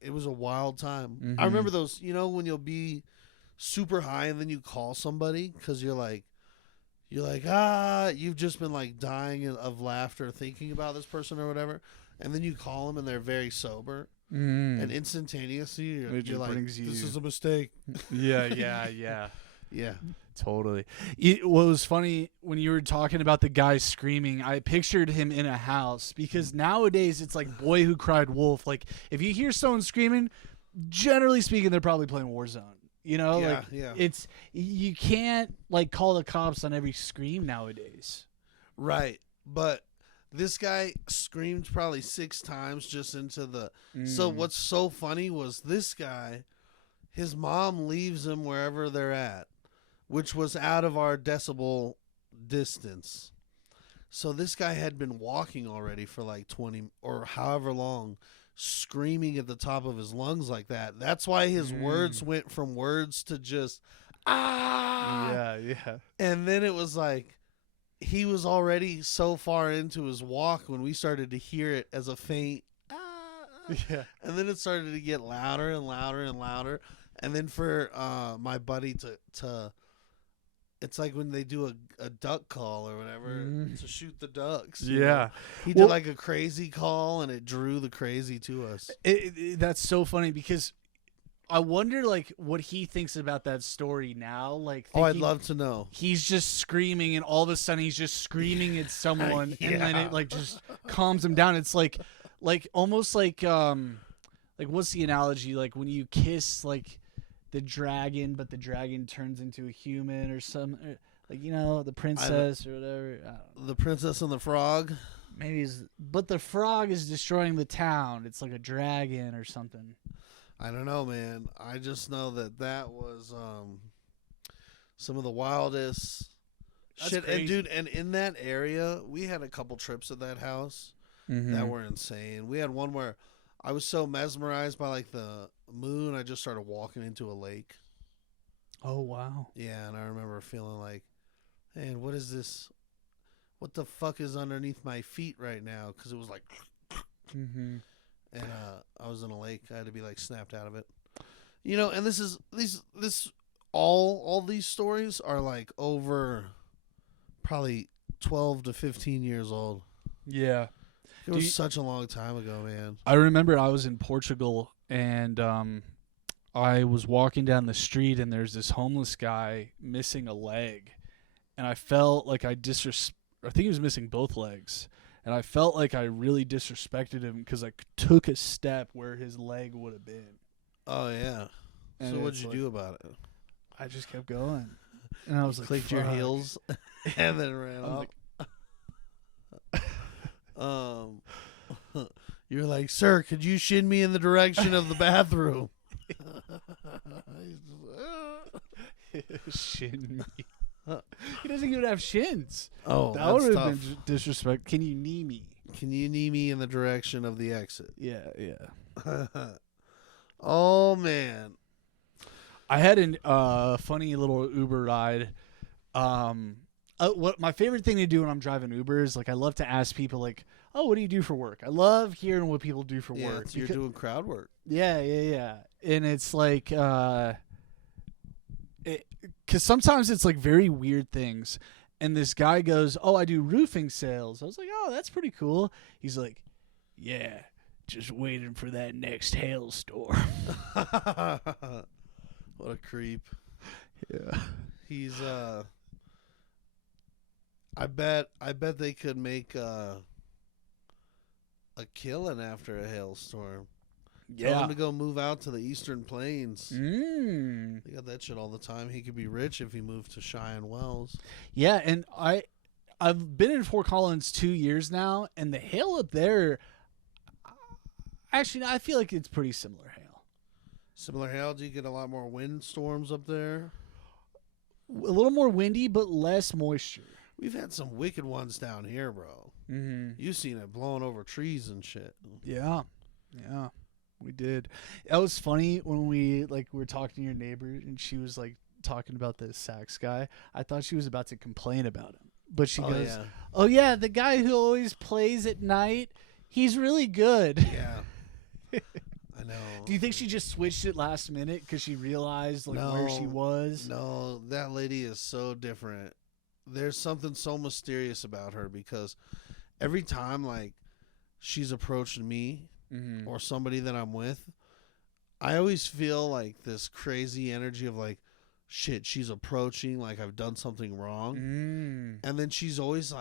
It was a wild time. I remember those. You know, when you'll be super high and then you call somebody because you're like, you've just been like dying of laughter thinking about this person or whatever, and then you call them and they're very sober, and instantaneously you're like, this is a mistake. Yeah. Yeah. Totally. What was funny when you were talking about the guy screaming, I pictured him in a house because nowadays it's like Boy Who Cried Wolf. Like if you hear someone screaming, generally speaking, they're probably playing Warzone. You know, it's you can't like call the cops on every scream nowadays. Right. But this guy screamed probably 6 times just into the. So what's so funny was this guy, his mom leaves him wherever they're at, which was out of our decibel distance. So this guy had been walking already for like 20 or however long, screaming at the top of his lungs like that. That's why his words went from words to just Yeah. And then it was like he was already so far into his walk when we started to hear it as a faint Yeah. And then it started to get louder and louder and louder. And then for my buddy to it's like when they do a duck call or whatever to shoot the ducks. You know? He did like a crazy call and it drew the crazy to us. That's so funny because I wonder like what he thinks about that story now. Like, I'd love to know. He's just screaming and all of a sudden he's just screaming at someone and then it like just calms him down. It's like almost like what's the analogy? Like when you kiss like the dragon, but the dragon turns into a human or some, like, you know, the princess or whatever. I don't know. The Princess and the Frog? Maybe but the frog is destroying the town. It's like a dragon or something. I don't know, man. I just know that was some of the wildest shit. Crazy. And dude, and in that area, we had a couple trips at that house that were insane. We had one where I was so mesmerized by like the moon, I just started walking into a lake. Oh wow. Yeah, and I remember feeling like, man, what is this? What the fuck is underneath my feet right now? Because it was like, and I was in a lake. I had to be like snapped out of it. You know, and this all these stories are like over probably 12 to 15 years old. Yeah. It was such a long time ago, man. I remember I was in Portugal and I was walking down the street and there's this homeless guy missing a leg. And I felt like I think he was missing both legs. And I felt like I really disrespected him because I took a step where his leg would have been. Oh, yeah. And so what'd you do about it? I just kept going. And I was like, clicked your heels and then ran off. You're like, sir, could you shin me in the direction of the bathroom? Shin me. He doesn't even have shins. Oh, That would that's have tough. been disrespect. Can you knee me? Can you knee me in the direction of the exit? Yeah, yeah. Oh man. I had a funny little Uber ride. What my favorite thing to do when I'm driving Uber is like I love to ask people like, "Oh, what do you do for work?" I love hearing what people do for Yeah, work. you're doing crowd work. Yeah, and it's like, because sometimes it's like very weird things. And this guy goes, "Oh, I do roofing sales." I was like, "Oh, that's pretty cool." He's like, "Yeah, just waiting for that next hailstorm." What a creep. Yeah. He's I bet they could make a killing after a hailstorm. Tell him to go move out to the Eastern Plains. Mm. They got that shit all the time. He could be rich if he moved to Cheyenne Wells. Yeah, and I've been in Fort Collins 2 years now, and the hail up there, actually, I feel like it's pretty similar hail. Similar hail? Do you get a lot more wind storms up there? A little more windy, but less moisture. We've had some wicked ones down here, bro. Mm-hmm. You've seen it blowing over trees and shit. Yeah, we did. That was funny when we were talking to your neighbor, and she was like talking about this sax guy. I thought she was about to complain about him, but she goes, Yeah. "Oh yeah, the guy who always plays at night, he's really good." Yeah. I know. Do you think she just switched it last minute because she realized where she was? No, that lady is so different. There's something so mysterious about her because every time she's approached me Mm-hmm. or somebody that I'm with, I always feel like this crazy energy of shit, she's approaching like I've done something wrong. Mm. And then she's always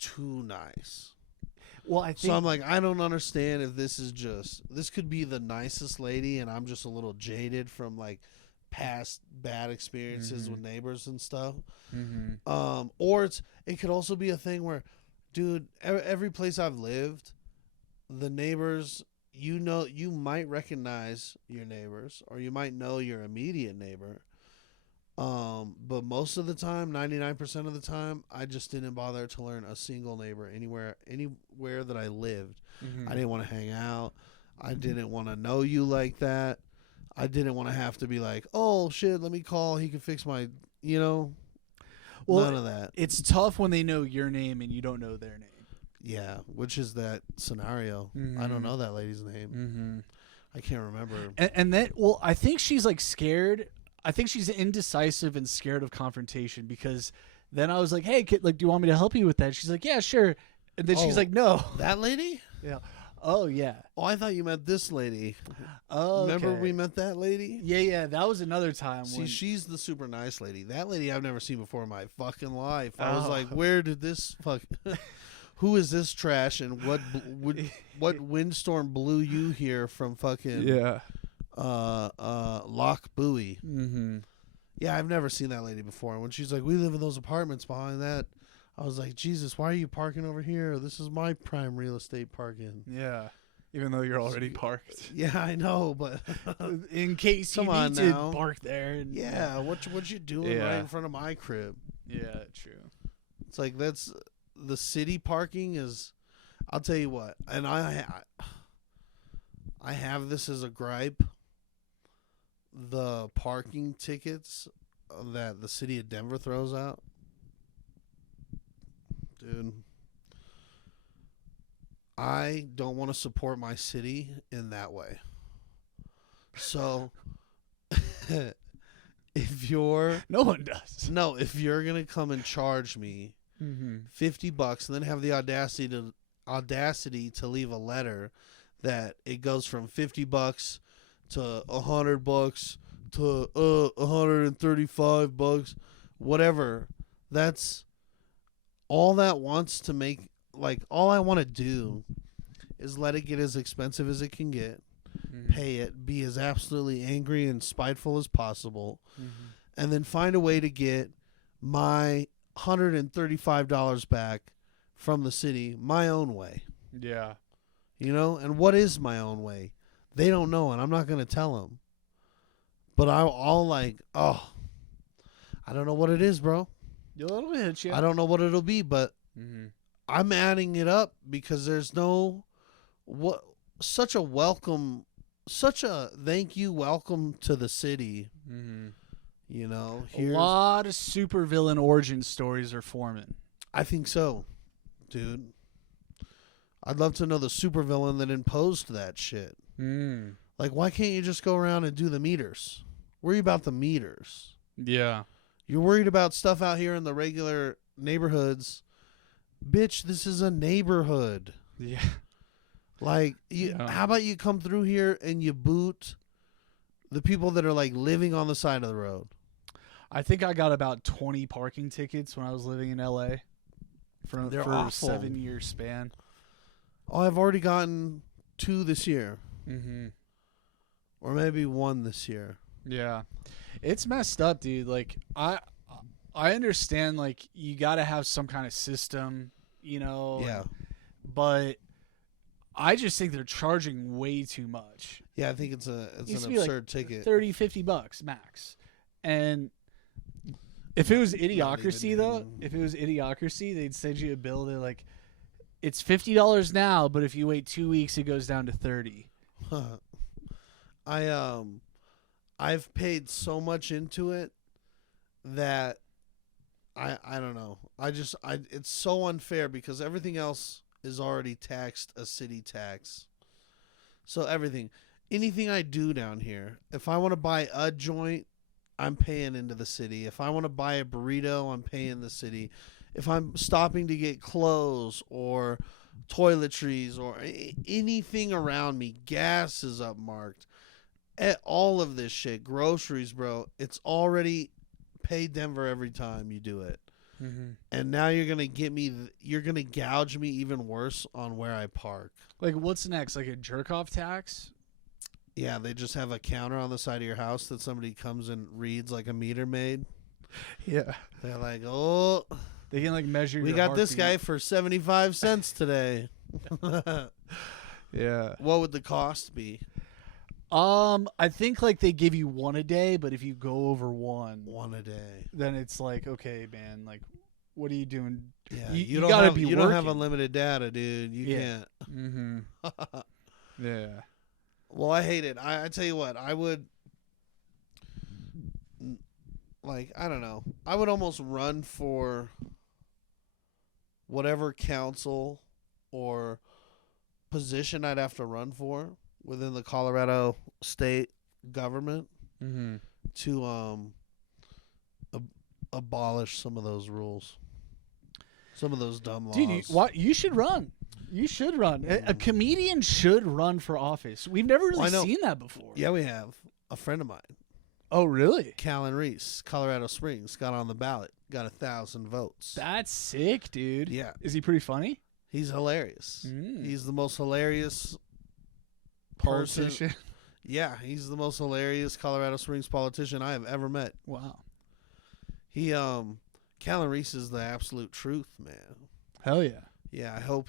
too nice. Well, I think So I'm like, I don't understand if this could be the nicest lady and I'm just a little jaded from past bad experiences with neighbors and stuff. Mm-hmm. Or it could also be a thing where, dude, every place I've lived, the neighbors, you might recognize your neighbors or you might know your immediate neighbor. But most of the time, 99% of the time, I just didn't bother to learn a single neighbor anywhere that I lived. Mm-hmm. I didn't want to hang out. I didn't want to know you like that. I didn't want to have to be like, oh shit, let me call. He can fix my, Well, none of that. It's tough when they know your name and you don't know their name. Yeah, which is that scenario. I don't know that lady's name. Mm-hmm. I can't remember. And then, I think she's scared. I think she's indecisive and scared of confrontation because then I was like, hey, kid, do you want me to help you with that? She's like, yeah, sure. And then she's like, no. That lady? Yeah. Oh, yeah. Oh, I thought you meant this lady. Oh, Remember okay. we met that lady? Yeah. That was another time. See, when... she's the super nice lady. That lady I've never seen before in my fucking life. I was Oh. like, where did this fuck... Who is this trash and what windstorm blew you here from fucking Loch Buoy? Mm-hmm. Yeah, I've never seen that lady before. And when she's like, we live in those apartments behind that, I was like, Jesus, why are you parking over here? This is my prime real estate parking. Yeah. Even though you're already parked. Yeah, I know, but In case you Come on need now. to park there. And, yeah, what you doing Yeah. right in front of my crib? Yeah, true. It's like that's the city parking is. I'll tell you what, and I have this as a gripe. The parking tickets that the city of Denver throws out, dude. I don't want to support my city in that way. So, if you're No one does. if you're gonna come and charge me Mm-hmm. $50 and then have the audacity to leave a letter that it goes from $50 to $100 to $135, whatever. That's all that wants to make. All I want to do is let it get as expensive as it can get, pay it, be as absolutely angry and spiteful as possible, and then find a way to get my $135 back from the city my own way. Yeah. And what is my own way? They don't know, and I'm not gonna tell them. But I'll like, oh, I don't know what it is, bro. It'll hit you. I don't know what it'll be, but Mm-hmm. I'm adding it up because there's such a thank you, welcome to the city. Mm-hmm. You know, A lot of supervillain origin stories are forming. I think so, dude. I'd love to know the supervillain that imposed that shit. Mm. Like, why can't you just go around and do the meters? Worry about the meters. Yeah. You're worried about stuff out here in the regular neighborhoods. Bitch, this is a neighborhood. Yeah. Like, Yeah. how about you come through here and you boot the people that are, like, living on the side of the road? I think I got about 20 parking tickets when I was living in LA They're for a awful. 7-year span. Oh, I've already gotten 2 this year. Mm-hmm. Or maybe 1 this year. Yeah. It's messed up, dude. Like, I understand, like, you got to have some kind of system, you know. Yeah. But I just think they're charging way too much. Yeah, I think it's an Used to be like absurd ticket. $30-$50 max. And if it was Idiocracy, even- though, if it was Idiocracy, they'd send you a bill. They're like, it's $50 now, but if you wait 2 weeks, it goes down to $30. I've paid so much into it that I don't know. It's so unfair because everything else is already taxed a city tax. So anything I do down here, if I want to buy a joint, I'm paying into the city. If I want to buy a burrito, I'm paying the city. If I'm stopping to get clothes or toiletries or anything around me, gas is upmarked. All of this shit, groceries, bro, it's already pay Denver every time you do it. Mm-hmm. And now you're going to gouge me even worse on where I park. Like, what's next? Like a jerk-off tax? Yeah, they just have a counter on the side of your house that somebody comes and reads like a meter maid. Yeah. They're like, oh, They can, like, measure we your got this heartbeat. guy for 75 cents today. Yeah. What would the cost be? I think, like, they give you one a day, but if you go over one, One a day. then it's like, okay, man, like, what are you doing? Yeah, You don't gotta have, be you don't have working. unlimited data, dude. You Yeah. can't. Mm-hmm. Yeah. Well, I hate it. I tell you what, I would, like, I don't know. I would almost run for whatever council or position I'd have to run for within the Colorado state government Mm-hmm. to abolish some of those rules. Some of those dumb laws. Dude, you should run. You should run. A comedian should run for office. We've never Well, I really know. seen that before. Yeah, we have. A friend of mine, Oh, really? Callan Reese, Colorado Springs, got on the ballot, got 1,000 votes. That's sick, dude. Yeah, Is he pretty funny? he's hilarious. Mm. He's the most hilarious person. Politician. Yeah, he's the most hilarious Colorado Springs politician I have ever met. Wow. He Callan Reese is the absolute truth, man. Hell yeah. Yeah, I hope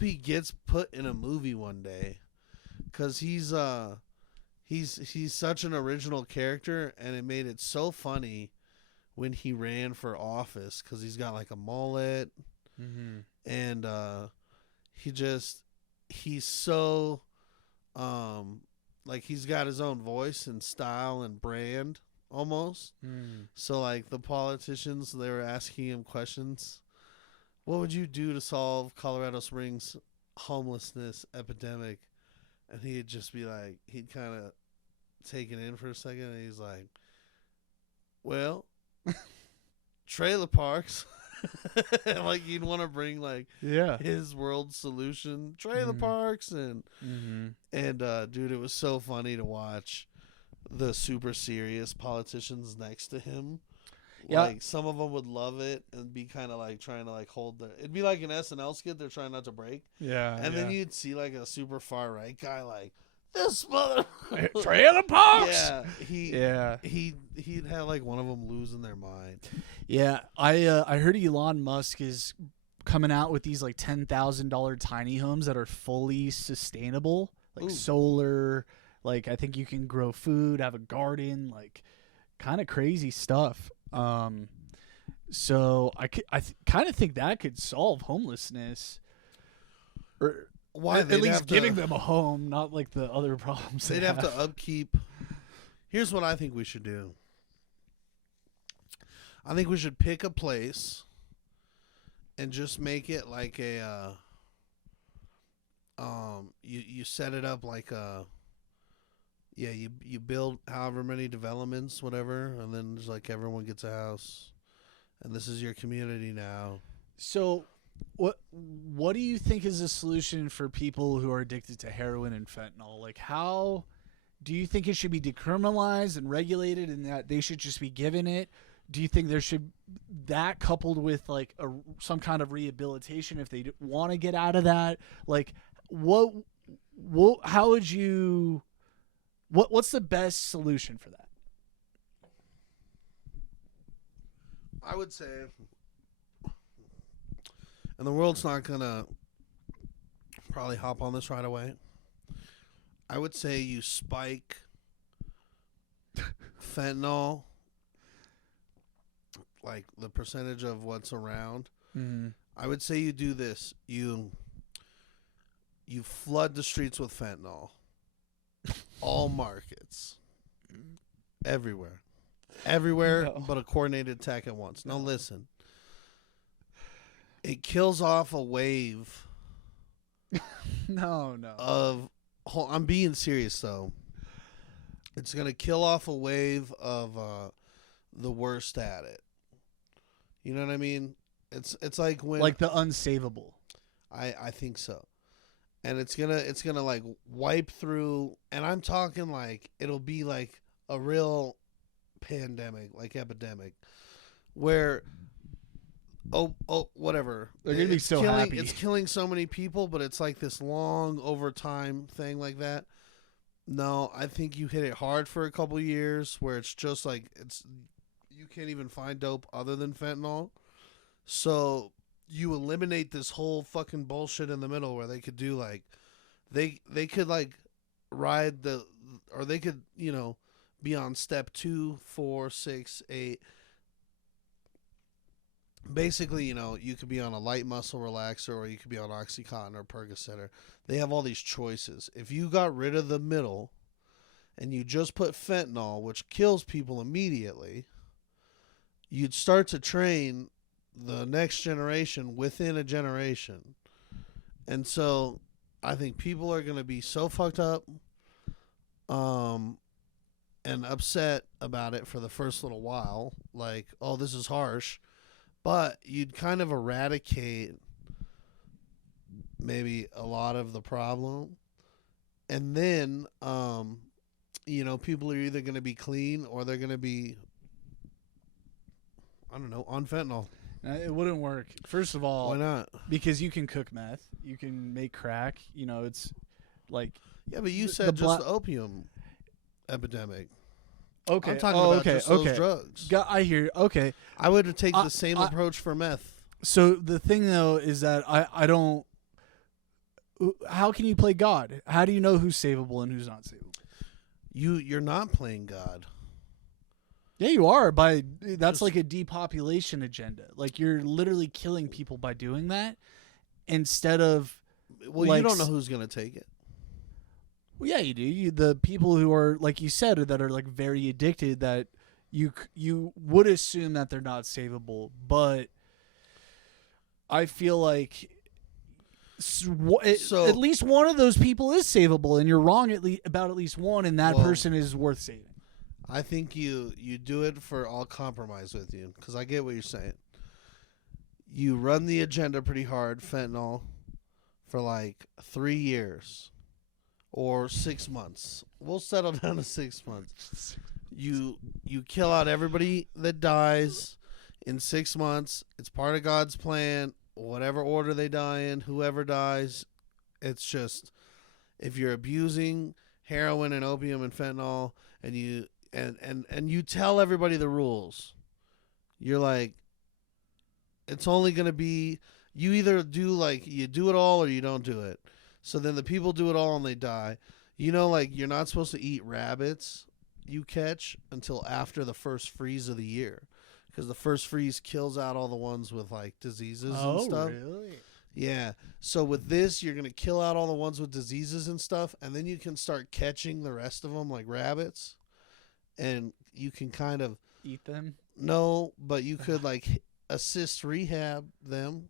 he gets put in a movie one day, cuz he's such an original character, and it made it so funny when he ran for office cuz he's got like a mullet, Mm-hmm. and he's so like he's got his own voice and style and brand almost. Mm. So like the politicians, they were asking him questions. What would you do to solve Colorado Springs homelessness epidemic? And he'd just be like, he'd kind of take it in for a second, and he's like, well, trailer parks. Like you'd want to bring like Yeah. his world solution, trailer Mhm. parks, and Mm-hmm. dude, it was so funny to watch the super serious politicians next to him. Yeah. Like some of them would love it and be kind of like trying to like hold their. It'd be like an SNL skit they're trying not to break, Yeah. and then you'd see like a super far right guy like this mother. Trailer parks. Yeah, Yeah. he'd have like one of them losing their mind. Yeah. I heard Elon Musk is coming out with these like $10,000 tiny homes that are fully sustainable, like Ooh. solar. Like I think you can grow food, have a garden, like kind of crazy stuff. So I kind of think that could solve homelessness, or Why? at least giving them a home, not like the other problems They'd have to upkeep. Here's what I think we should do. I think we should pick a place and just make it like a you set it up like a you build however many developments, whatever, and then just like everyone gets a house, and this is your community now. So, what do you think is a solution for people who are addicted to heroin and fentanyl? Like, how do you think it should be decriminalized and regulated, and that they should just be given it? Do you think there should that coupled with like some kind of rehabilitation if they want to get out of that? Like, how would you? What's the best solution for that? I would say, and the world's not gonna probably hop on this right away. I would say you spike fentanyl, like the percentage of what's around. Mm-hmm. I would say you do this. You flood the streets with fentanyl. All markets. Everywhere. No. But a coordinated attack at once. Now listen. It kills off a wave No. of... I'm being serious, though. It's going to kill off a wave of the worst at it. You know what I mean? It's like when... Like the unsavable. I think so. And it's gonna like wipe through, and I'm talking like it'll be like a real pandemic, like epidemic, where whatever. They're gonna be so happy. It's killing so many people, but it's like this long overtime thing like that. No, I think you hit it hard for a couple years where it's just like you can't even find dope other than fentanyl. So you eliminate this whole fucking bullshit in the middle where they could do like they could like ride or they could, be on step 2, 4, 6, 8. Basically, you could be on a light muscle relaxer, or you could be on Oxycontin or Percocet. They have all these choices. If you got rid of the middle and you just put fentanyl, which kills people immediately, you'd start to train the next generation within a generation. And so I think people are going to be so fucked up and upset about it for the first little while, like, oh, this is harsh. But you'd kind of eradicate maybe a lot of the problem. And then, people are either going to be clean or they're going to be, I don't know, on fentanyl. It wouldn't work. First of all, Why not? Because you can cook meth, you can make crack. It's like Yeah, but you said just the opium epidemic. Okay, I'm talking about just those drugs. I hear. Okay, I would take the same approach for meth. So the thing though is that I don't. How can you play God? How do you know who's savable and who's not savable? You're not playing God. Yeah, you are. That's like a depopulation agenda. Like you're literally killing people by doing that instead of. Well, you don't know who's gonna take it. Well, yeah, you do. The people who are, like you said, that are like very addicted, that you would assume that they're not savable, but I feel like at least one of those people is savable, and you're wrong about at least one, and that person is worth saving. I think you do it for I'll compromise with you, because I get what you're saying. You run the agenda pretty hard, fentanyl, for like 3 years. Or 6 months. We'll settle down to 6 months. You kill out everybody that dies in 6 months. It's part of God's plan. Whatever order they die in, whoever dies, it's just if you're abusing heroin and opium and fentanyl, and you tell everybody the rules. You're like, it's only going to be You either do like you do it all or you don't do it. So then the people do it all and they die. You know, like you're not supposed to eat rabbits you catch until after the first freeze of the year, because the first freeze kills out all the ones with like diseases and stuff. Really? Yeah. So with this, you're gonna kill out all the ones with diseases and stuff, and then you can start catching the rest of them like rabbits, and you can kind of Eat them? no, but you could like assist rehab them,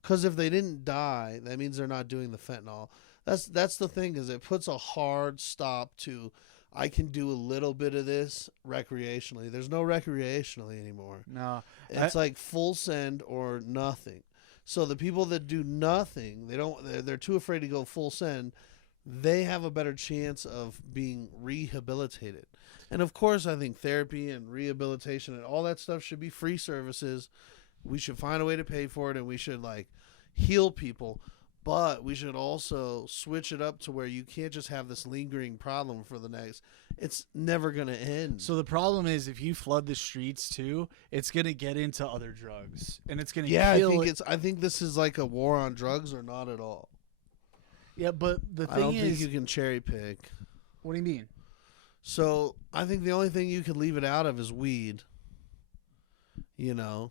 because if they didn't die, that means they're not doing the fentanyl. That's the thing, is it puts a hard stop to I can do a little bit of this recreationally. There's no recreationally anymore. No. It's like full send or nothing. So the people that do nothing, they're too afraid to go full send. They have a better chance of being rehabilitated. And of course, I think therapy and rehabilitation and all that stuff should be free services. We should find a way to pay for it, and we should like heal people. But we should also switch it up to where you can't just have this lingering problem for the next. It's never going to end. So the problem is, if you flood the streets too, it's gonna get into other drugs, and it's gonna yeah, kill. I think this is like a war on drugs, or not at all. Yeah, but the I don't thing think is, you can cherry pick. what do you mean? So I think the only thing you could leave it out of is weed. You know,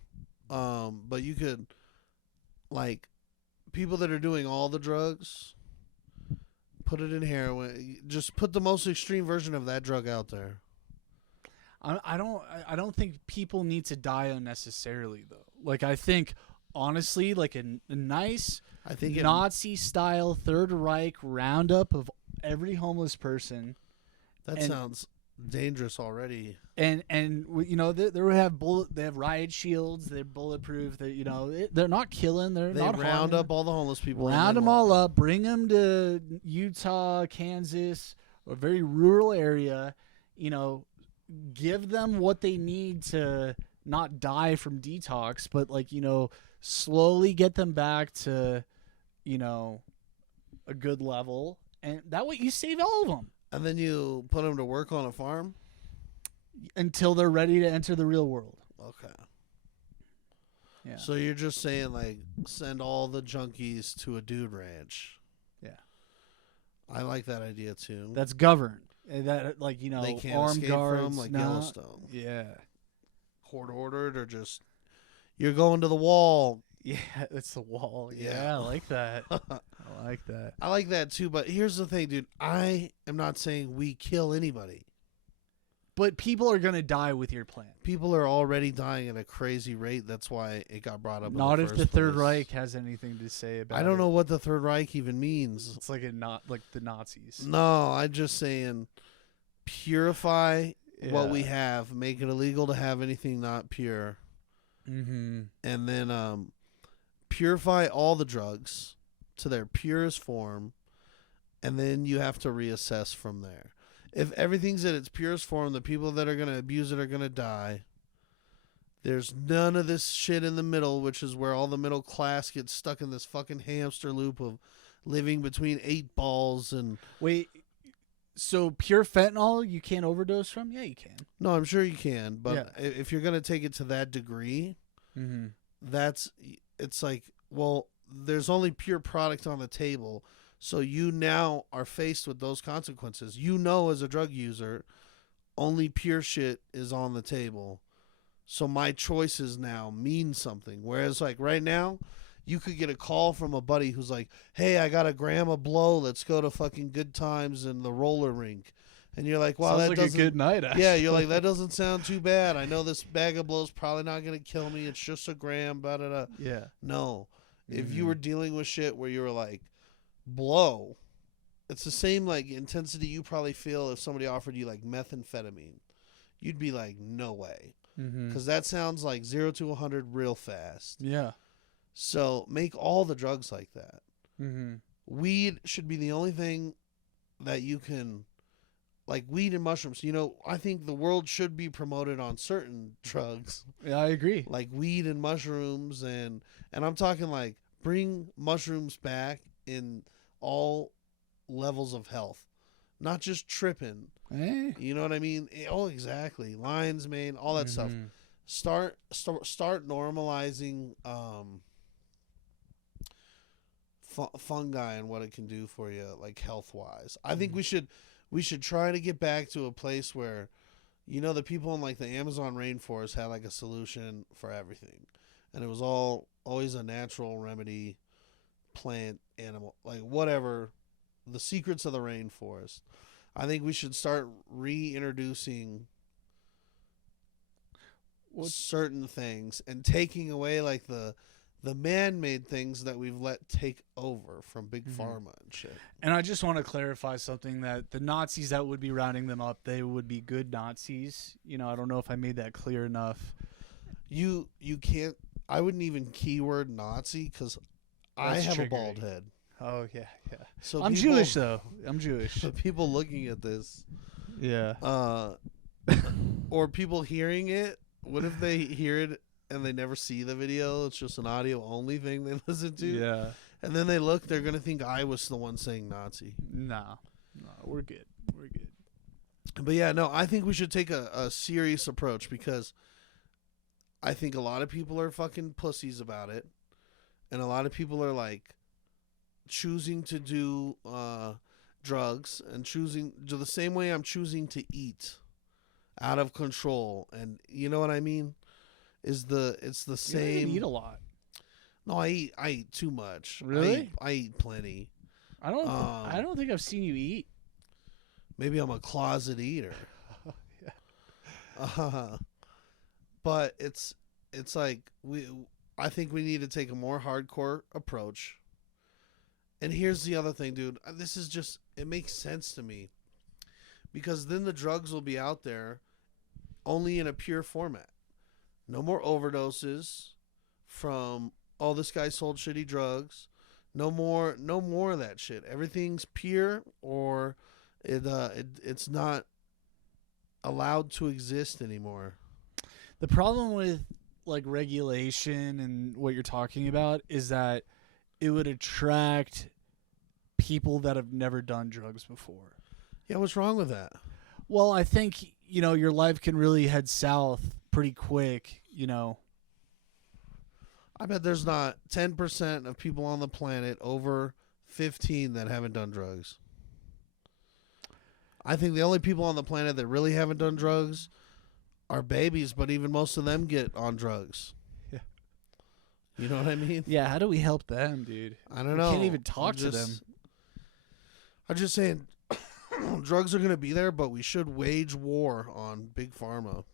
but you could, like, people that are doing all the drugs, put it in heroin. Just put the most extreme version of that drug out there. I don't think people need to die unnecessarily though. Like, I think honestly, like a nice I think Nazi style Third Reich roundup of every homeless person, that sounds dangerous already. and you know they have riot shields, they're bulletproof, they're not killing, they're They not round harming. up all the homeless people. Round them all up, bring them to Utah, Kansas, a very rural area, give them what they need to not die from detox, but slowly get them back to, a good level. And that way you save all of them And then you put them to work on a farm? until they're ready to enter the real world. Okay. Yeah. So you're just saying, like, send all the junkies to a dude ranch. Yeah. I like that idea, too. That's governed. And that, They can't armed escape guards. from, like, no. Yellowstone. Yeah. Court ordered, or just, you're going to the wall. Yeah, it's the wall. Yeah. Yeah, I like that. I like that. I like that, too, but here's the thing, dude. I am not saying we kill anybody. But people are going to die with your plan. People are already dying at a crazy rate. That's why it got brought up. Not in if the the first Third place. Reich has anything to say about it. I don't know what the Third Reich even means. It's like like the Nazis. No, I'm just saying purify what we Yeah. have, make it illegal to have anything not pure, Mm-hmm. and then purify all the drugs to their purest form, and then you have to reassess from there. If everything's at its purest form, the people that are going to abuse it are going to die. There's none of this shit in the middle, which is where all the middle class gets stuck in this fucking hamster loop of living between 8 balls and... Wait, so pure fentanyl you can't overdose from? Yeah, you can. No, I'm sure you can, but Yeah. if you're going to take it to that degree, Mm-hmm. it's like, well, there's only pure product on the table, so you now are faced with those consequences. You know, as a drug user, only pure shit is on the table, so my choices now mean something. Whereas, like, right now, you could get a call from a buddy who's like, hey, I got a gram of blow, let's go to fucking Good Times in the roller rink. And you're like, wow, Sounds that like a doesn't... good night, actually. Yeah, you're like, that doesn't sound too bad. I know this bag of blow is probably not going to kill me. It's just a gram, da-da-da. Yeah. No. If you Mhm. were dealing with shit where you were like, blow, it's the same, like, intensity you probably feel if somebody offered you, like, methamphetamine. You'd be like, no way. Mm-hmm. Because that sounds like 0 to 100 real fast. Yeah. So make all the drugs like that. Mm-hmm. Weed should be the only thing that you can... Like weed and mushrooms. I think the world should be promoted on certain drugs. Yeah, I agree. Like weed and mushrooms, and I'm talking like bring mushrooms back in all levels of health, not just tripping. Eh? You know what I mean? Oh, exactly. Lion's mane, all that stuff. Mhm. Start normalizing fungi and what it can do for you, like health wise. I think we should try to get back to a place where, the people in like the Amazon rainforest had like a solution for everything, and it was always a natural remedy, plant, animal, like whatever, the secrets of the rainforest. I think we should start reintroducing certain things and taking away like the man-made things that we've let take over from big pharma and shit. And I just want to clarify something, that the Nazis that would be rounding them up, they would be good Nazis. I don't know if I made that clear enough. You can't. I wouldn't even keyword Nazi because I have triggering. a bald head. Oh yeah. So I'm Jewish though. I'm Jewish. So people looking at this, Yeah. or people hearing it. What if they hear it and they never see the video? It's just an audio only thing they listen to. Yeah. And then they look. They're gonna think I was the one saying Nazi. No, we're good. We're good. But yeah, no, I think we should take a serious approach because I think a lot of people are fucking pussies about it, and a lot of people are like choosing to do drugs and choosing the same way I'm choosing to eat, out of control, and you know what I mean? It's the same. You eat a lot. No, I eat too much. Really? I eat plenty. I don't think I've seen you eat. Maybe I'm a closet eater. Yeah. But it's like I think we need to take a more hardcore approach. And here's the other thing, dude. This is just, it makes sense to me. Because then the drugs will be out there only in a pure format. No more overdoses from, oh, this guy sold shitty drugs. No more of that shit. Everything's pure, or it's not allowed to exist anymore. The problem with like regulation and what you're talking about is that it would attract people that have never done drugs before. Yeah, what's wrong with that? Well, I think, your life can really head south pretty quick, I bet there's not 10% of people on the planet over 15 that haven't done drugs. I think the only people on the planet that really haven't done drugs are babies, but even most of them get on drugs. Yeah. You know what I mean? Yeah, how do we help them, dude? I don't know. We can't even talk to them. I'm just saying, drugs are going to be there, but we should wage war on Big Pharma.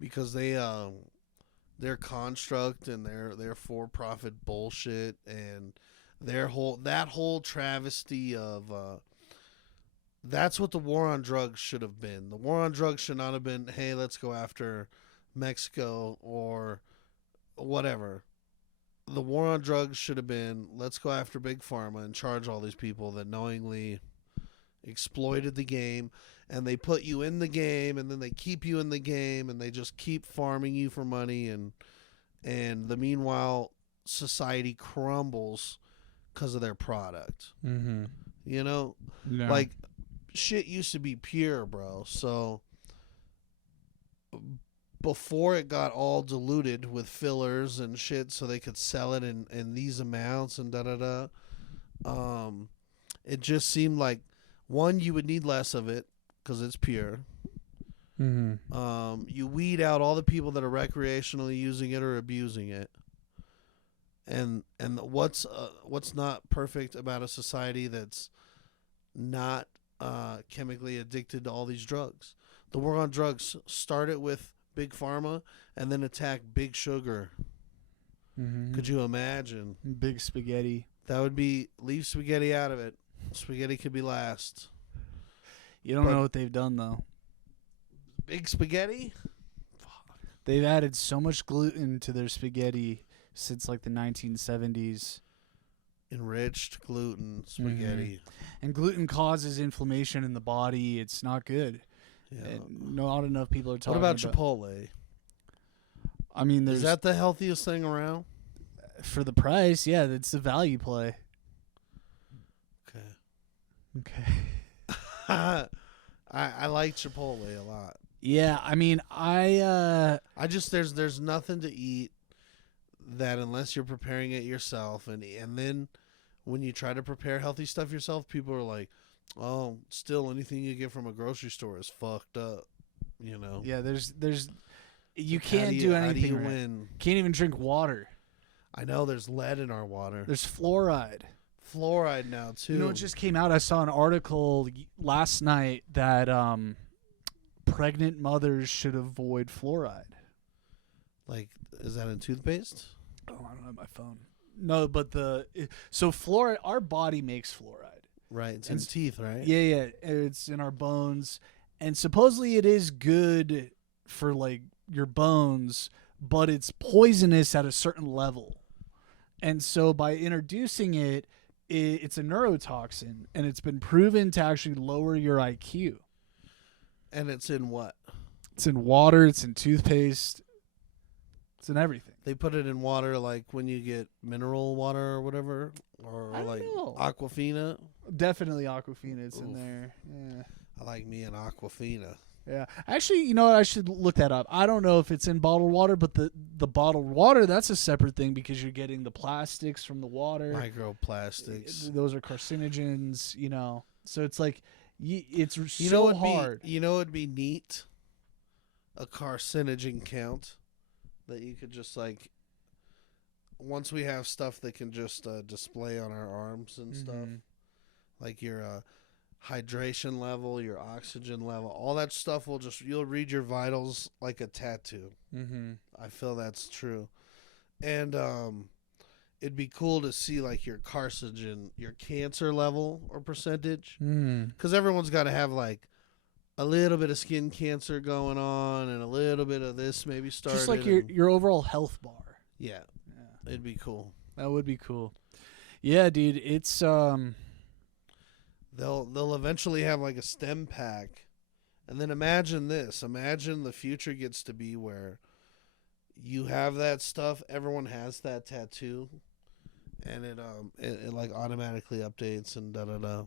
Because their construct and their for-profit bullshit and that whole travesty of that's what the war on drugs should have been. The war on drugs should not have been, hey, let's go after Mexico or whatever. The war on drugs should have been, let's go after Big Pharma and charge all these people that knowingly exploited the game, and they put you in the game, and then they keep you in the game, and they just keep farming you for money, and the meanwhile society crumbles because of their product. Mm-hmm. Yeah. Like shit used to be pure, bro. So before it got all diluted with fillers and shit so they could sell it in these amounts and da-da-da, it just seemed like, one, you would need less of it because it's pure. Mm-hmm. You weed out all the people that are recreationally using it or abusing it. And what's not perfect about a society that's not chemically addicted to all these drugs? The war on drugs started with Big Pharma and then attacked Big Sugar. Mm-hmm. Could you imagine? Big spaghetti. That would be, leave spaghetti out of it. Spaghetti could be last. You don't know what they've done, though. Big spaghetti? They've added so much gluten to their spaghetti since like the 1970s. Enriched gluten spaghetti. Mm-hmm. And gluten causes inflammation in the body. It's not good. Yeah. And not enough people are talking about about Chipotle? I mean, is that the healthiest thing around? For the price, yeah, that's the value play. Okay. I like Chipotle a lot. Yeah, I mean, I just there's nothing to eat that unless you're preparing it yourself, and then when you try to prepare healthy stuff yourself, people are like, "Oh, still anything you get from a grocery store is fucked up." You know. Yeah, there's you Like, can't do How do anything you right. win? Can't even drink water. I know there's lead in our water. There's fluoride. Fluoride now too. You know, it just came out. I saw an article last night that pregnant mothers should avoid fluoride. like, is that in toothpaste? Oh, I don't have my phone. No, but so fluoride. Our body makes fluoride. Right, it's in teeth, right? Yeah, yeah. It's in our bones, and supposedly it is good for like your bones, but it's poisonous at a certain level. And so by introducing it, it's a neurotoxin, and it's been proven to actually lower your IQ. And it's in what? It's in water. It's in toothpaste. It's in everything. They put it in water, like when you get mineral water or whatever, or I don't like know. Aquafina. Definitely Aquafina. It's in Oof. there. Yeah. I like me an Aquafina. Yeah. Actually, you know what? I should look that up. I don't know if it's in bottled water, but the bottled water, that's a separate thing because you're getting the plastics from the water. Microplastics. Those are carcinogens, you know. So it's like it's You so know what'd hard. Be, you know it'd be neat? A carcinogen count that you could just like once we have stuff that can just display on our arms and stuff, Mhm. like your hydration level, your oxygen level, all that stuff will just you'll read your vitals like a tattoo. Mhm. I feel that's true. And it'd be cool to see like your carcinogen, your cancer level or percentage, Mm. because everyone's got to have like a little bit of skin cancer going on and a little bit of this maybe started. Just like and- your overall health bar. yeah, Yeah. it'd be cool. That would be cool. Yeah, dude, it's They'll eventually have like a stem pack, and then imagine this. Imagine the future gets to be where you have that stuff. Everyone has that tattoo, and it like automatically updates and da da da.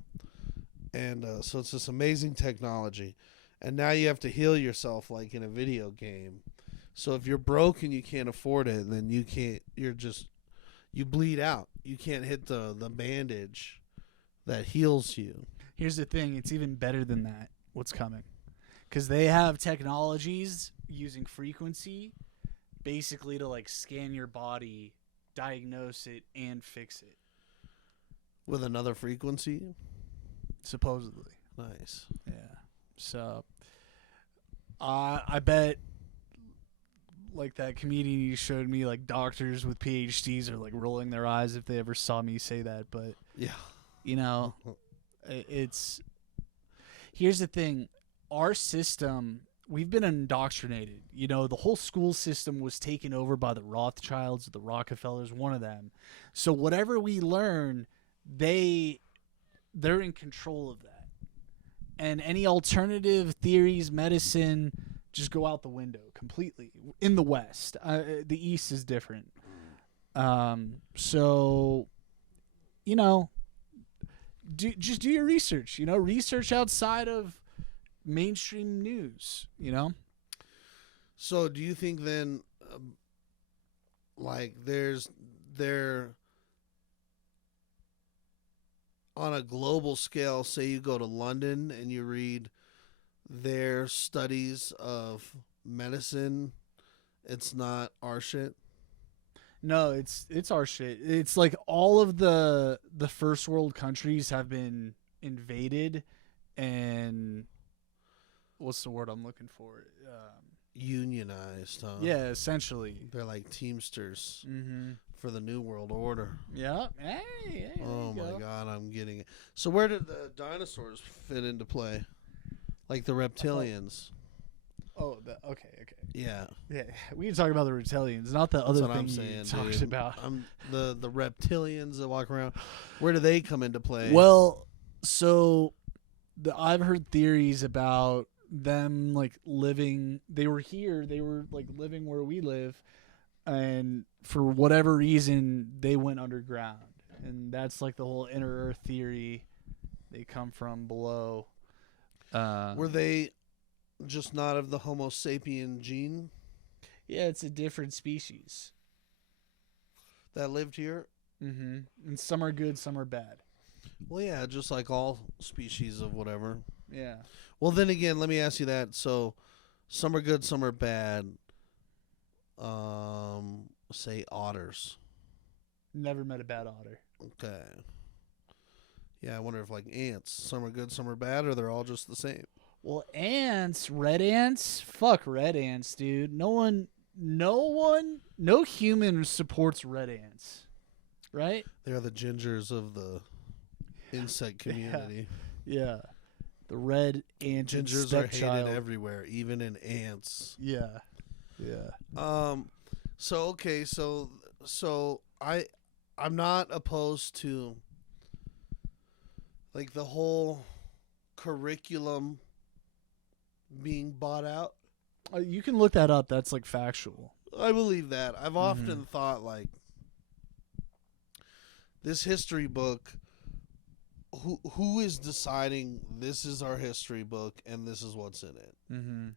And so it's this amazing technology, and now you have to heal yourself like in a video game. So if you're broke and you can't afford it, then you can't. You bleed out. You can't hit the bandage that heals you. here's the thing, it's even better than that. What's coming? Cuz they have technologies using frequency basically to like scan your body, diagnose it and fix it, With another frequency. supposedly. Nice. Yeah. So I bet like that comedian you showed me, like doctors with PhDs are like rolling their eyes if they ever saw me say that, but Yeah. you know, it's here's the thing, our system, we've been indoctrinated. You know, the whole school system was taken over by the Rothschilds, the Rockefellers, one of them. So whatever we learn, they're in control of that. And any alternative theories, medicine, just go out the window completely in the West. The East is different. So, you know, just do your research. You know, research outside of mainstream news. You know. So do you think then, like, there on a global scale, say you go to London and you read their studies of medicine, it's not our shit? No, it's our shit. It's like all of the first world countries have been invaded, and what's the word I'm looking for? Unionized, huh? Yeah, essentially. They're like Teamsters Mm-hmm. for the New World Order. Yeah. Hey, there Oh you my go. god, I'm getting it. So where did the dinosaurs fit into play? Like the reptilians. Oh, okay. Yeah. Yeah, we can talk about the reptilians, not the That's other what thing I'm you saying, talked dude. about. The reptilians that walk around. Where do they come into play? Well, so I've heard theories about them like living. They were here. They were like living where we live, and for whatever reason, they went underground, and that's like the whole inner Earth theory. They come from below. Were they just not of the Homo sapien gene? Yeah, it's a different species. that lived here. Mm-hmm. And some are good, some are bad. Well, yeah, just like all species of whatever. Yeah. Well, then again, let me ask you that. So, some are good, some are bad. Say otters. Never met a bad otter. Okay. Yeah, I wonder if like ants, some are good, some are bad, or they're all just the same. Well, ants, red ants, fuck red ants, dude. No human supports red ants, right? They're the gingers of the insect community. Yeah, the red ant Gingers are hated stepchild. everywhere, even in ants. Yeah, yeah. So okay, so I'm not opposed to like the whole curriculum being bought out. You can look that up. That's like factual. I believe that. I've often thought like this history book, who is deciding this is our history book and this is what's in it? Mm-hmm.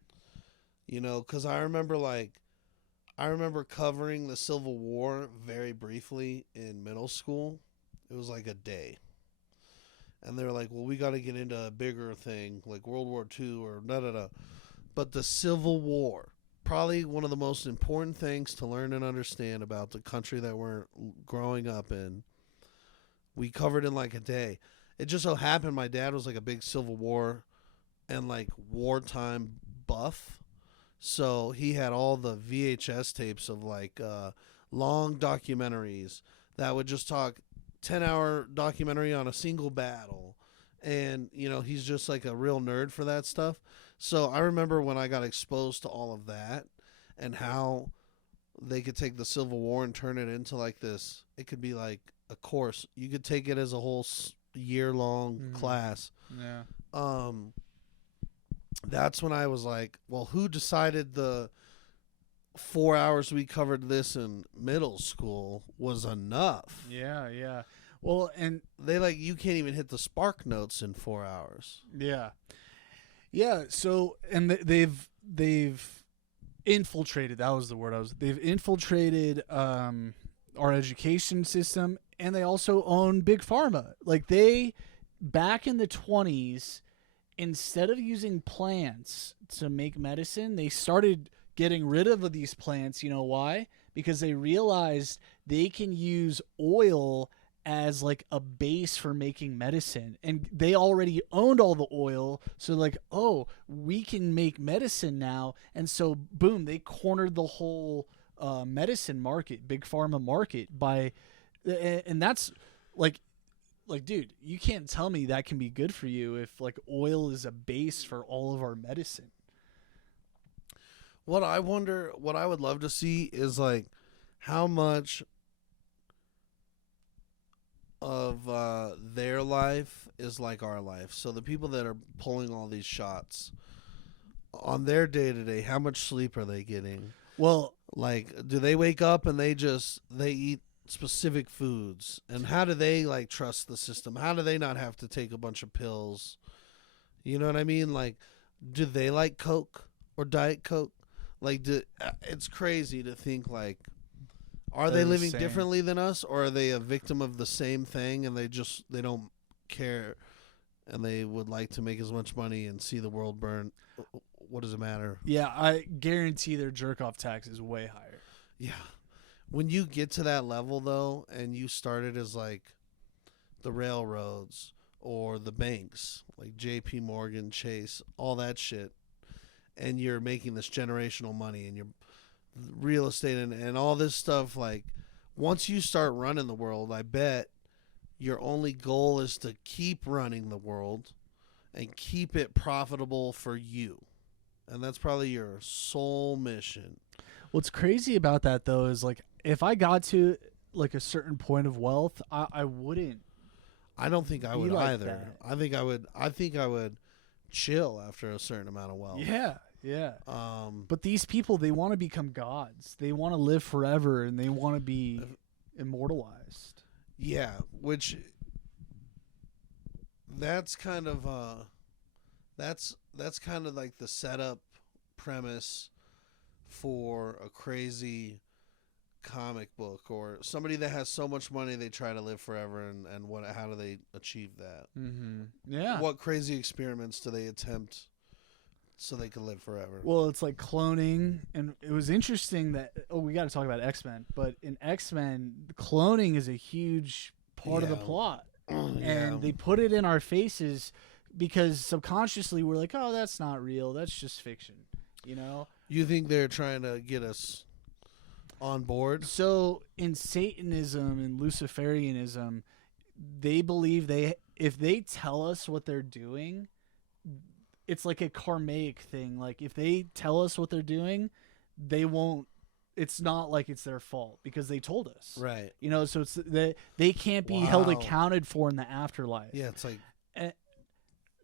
You know, cuz I remember covering the Civil War very briefly in middle school. It was like a day. And they were like, well, we got to get into a bigger thing like World War II or da. But the Civil War, probably one of the most important things to learn and understand about the country that we're growing up in, we covered in like a day. It just so happened my dad was like a big Civil War and like wartime buff. So he had all the VHS tapes of like long documentaries that would just talk 10-hour documentary on a single battle. And, you know, he's just like a real nerd for that stuff. So I remember when I got exposed to all of that and how they could take the Civil War and turn it into like this. It could be like a course. You could take it as a whole year-long class. Yeah. That's when I was like, well, who decided the 4 hours we covered this in middle school was enough? Yeah, yeah. Well, and They like, you can't even hit the spark notes in 4 hours. yeah. Yeah, so and they've infiltrated, that was the word they've infiltrated our education system, and they also own big pharma. Like they back in the 20s, instead of using plants to make medicine, they started getting rid of these plants. You know why? Because they realized they can use oil as like a base for making medicine, and they already owned all the oil, so like, oh, we can make medicine now. And so boom, they cornered the whole medicine market, big pharma market, by and that's like dude, you can't tell me that can be good for you if like oil is a base for all of our medicine. What I would love to see is like how much of their life is like our life. So the people that are pulling all these shots on their day to day, how much sleep are they getting? Well, like, do they wake up and they eat specific foods? And how do they like trust the system? How do they not have to take a bunch of pills? You know what I mean? Like, do they like Coke or Diet Coke? Like, it's crazy to think like, are they They're the living same. differently than us, or are they a victim of the same thing and they don't care and they would like to make as much money and see the world burn? What does it matter? yeah, I guarantee their jerk off tax is way higher. Yeah. When you get to that level though, and you started as like the railroads or the banks, like JP Morgan, Chase, all that shit, and you're making this generational money and you're real estate and all this stuff, like once you start running the world, I bet your only goal is to keep running the world and keep it profitable for you. And that's probably your sole mission. What's crazy about that though is like if I got to like a certain point of wealth, I wouldn't. I don't think I Be would like either. that. I think I would chill after a certain amount of wealth. Yeah, yeah. Um But these people, they want to become gods. They want to live forever, and they want to be immortalized. yeah, which that's kind of that's kind of like the setup premise for a crazy comic book or somebody that has so much money they try to live forever, and how do they achieve that? Mm-hmm. Yeah. What crazy experiments do they attempt so they can live forever? Well, it's like cloning, and it was interesting that we got to talk about X-Men, but in X-Men, cloning is a huge part of the Yeah. plot, Yeah. and they put it in our faces because subconsciously we're like, oh, that's not real, that's just fiction, you know. You think they're trying to get us on board? So in Satanism and Luciferianism, they believe if they tell us what they're doing, it's like a karmic thing. Like if they tell us what they're doing, they won't. It's not like it's their fault because they told us. Right. You know, so it's they can't be held Wow. accounted for in the afterlife. Yeah, it's like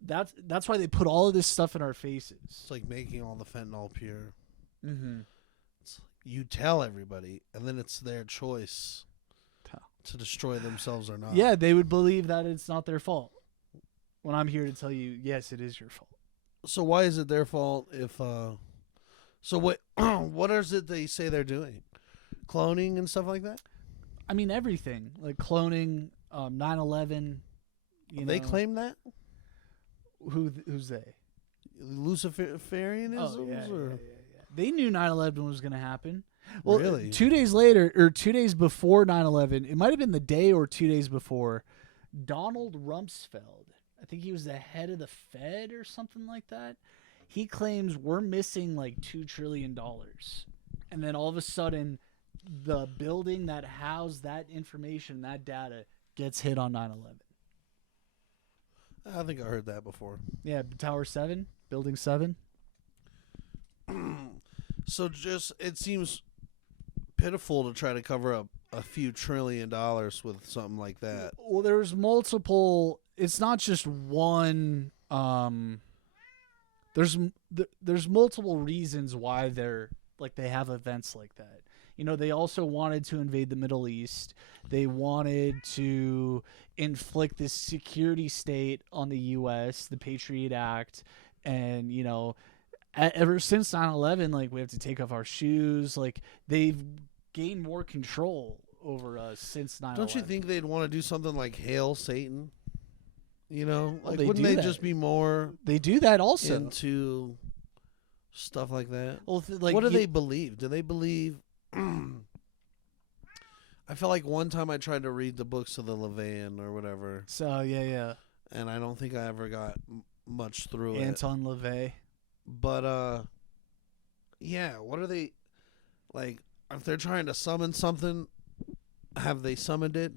That's why they put all of this stuff in our faces. it's like making all the fentanyl pure. Mm-hmm. You tell everybody, and then it's their choice to destroy themselves or not. Yeah, they would believe that it's not their fault. When I'm here to tell you, yes, it is your fault. So why is it their fault if? So what? What is it they say they're doing? Cloning and stuff like that. I mean, everything like cloning, 9/11. They claim that Who's they? Luciferianism. Oh, yeah, or? yeah. They knew 9/11 was going to happen. Well, Really? 2 days later, or 2 days before 9/11, it might have been the day or 2 days before, Donald Rumsfeld, I think he was the head of the Fed or something like that, he claims we're missing like $2 trillion. And then all of a sudden, the building that housed that information, that data, gets hit on 9/11. I think I heard that before. Yeah, Tower 7, Building 7. So just it seems pitiful to try to cover up a few $1 trillion with something like that. Well, there's multiple. It's not just one. There's multiple reasons why they have events like that. You know, they also wanted to invade the Middle East. They wanted to inflict this security state on the U.S., the Patriot Act, and you know, ever since 9/11, like we have to take off our shoes. Like they've gained more control over us since 9/11. Don't you think they'd want to do something like Hail Satan? You know, Well, like they wouldn't do they that. just be more They do that also? into stuff like that? Well, like What do they believe? Do they believe? I feel like one time I tried to read the books of the Leviathan or whatever, So yeah. and I don't think I ever got much through it. Anton LaVey. But yeah. What are they like? If they're trying to summon something, have they summoned it?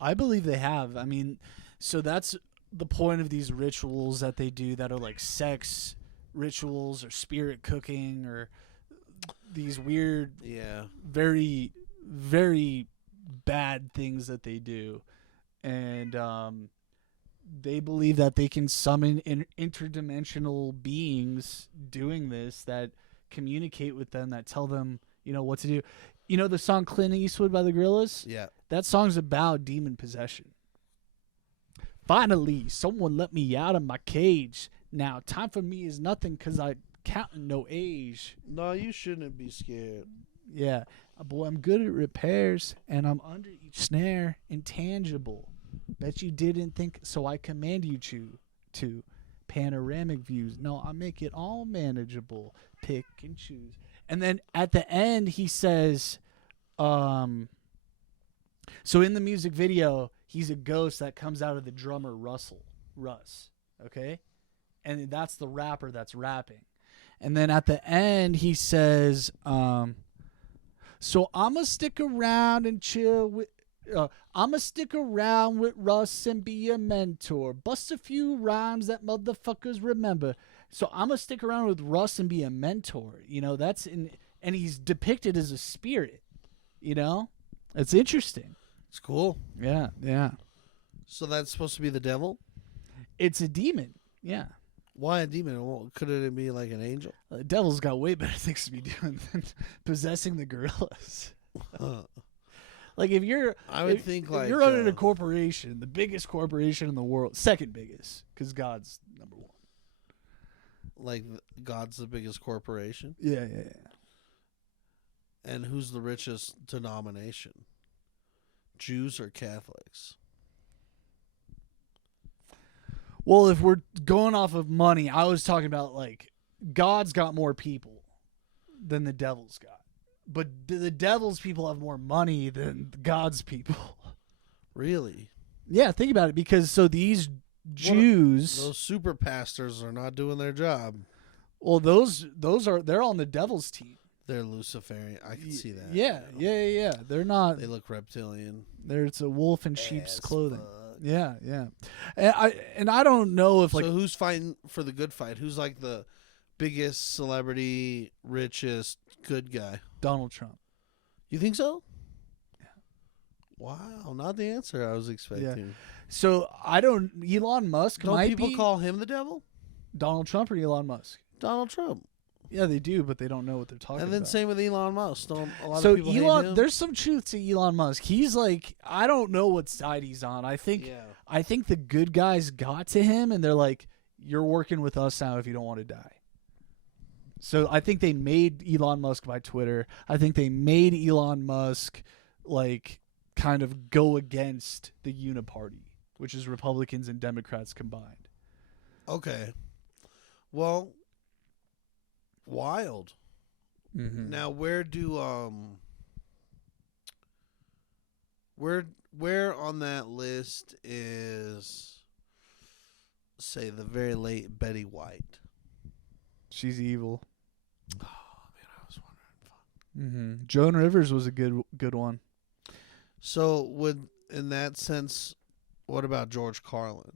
I believe they have. I mean, so that's the point of these rituals that they do that are like sex rituals or spirit cooking or these weird, Yeah. very, very bad things that they do. And they believe that they can summon interdimensional beings doing this that communicate with them, that tell them, you know, what to do. You know the song Clint Eastwood by the Gorillaz? Yeah. That song's about demon possession. Finally, someone let me out of my cage. Now, time for me is nothing because I counting no age. No, you shouldn't be scared. Yeah. Boy, I'm good at repairs, and I'm under each snare, intangible. Bet you didn't think, so I command you to panoramic views. No, I make it all manageable. Pick and choose. And then at the end, he says, so in the music video, he's a ghost that comes out of the drummer Russ, okay? And that's the rapper that's rapping. And then at the end, he says, so I'ma stick around and chill with, I'ma stick around with Russ and be a mentor. Bust a few rhymes that motherfuckers remember. So I'ma stick around with Russ and be a mentor. You know, and he's depicted as a spirit. You know? It's interesting. It's cool. Yeah. So that's supposed to be the devil? It's a demon. Yeah. Why a demon? Well, could it be like an angel? The devil's got way better things to be doing than possessing the gorillas. Like if you're, I would think like you're running a corporation, the biggest corporation in the world, second biggest, because God's number one. like God's the biggest corporation, Yeah. And who's the richest denomination? Jews or Catholics? Well, if we're going off of money, I was talking about like God's got more people than the devil's got. But the devil's people have more money than God's people. Really? Yeah, think about it. Because so these Jews, Those super pastors are not doing their job. well, they're on the devil's team. They're Luciferian. I can see that. Yeah. They're not. They look reptilian. It's a wolf in sheep's As clothing. fuck. Yeah. And I don't know if like so who's fighting for the good fight? Who's like the biggest celebrity, richest, good guy? Donald Trump. You think so? Yeah. Wow, not the answer I was expecting. So I don't. Elon Musk Don't might people be call him the devil? Donald Trump or Elon Musk. Donald Trump. Yeah, they do, but they don't know what they're talking about. And then same with Elon Musk. Don't a lot so of people hate him? there's some truth to Elon Musk. He's like, I don't know what side he's on. I think the good guys got to him, and they're like, you're working with us now if you don't want to die. So I think they made Elon Musk by Twitter. I think they made Elon Musk like kind of go against the Uniparty, which is Republicans and Democrats combined. Okay. Well, wild. Mm-hmm. Now, where on that list is, say, the very late Betty White? She's evil. Oh man, I was wondering. Mm-hmm. Joan Rivers was a good one. So, in that sense, what about George Carlin?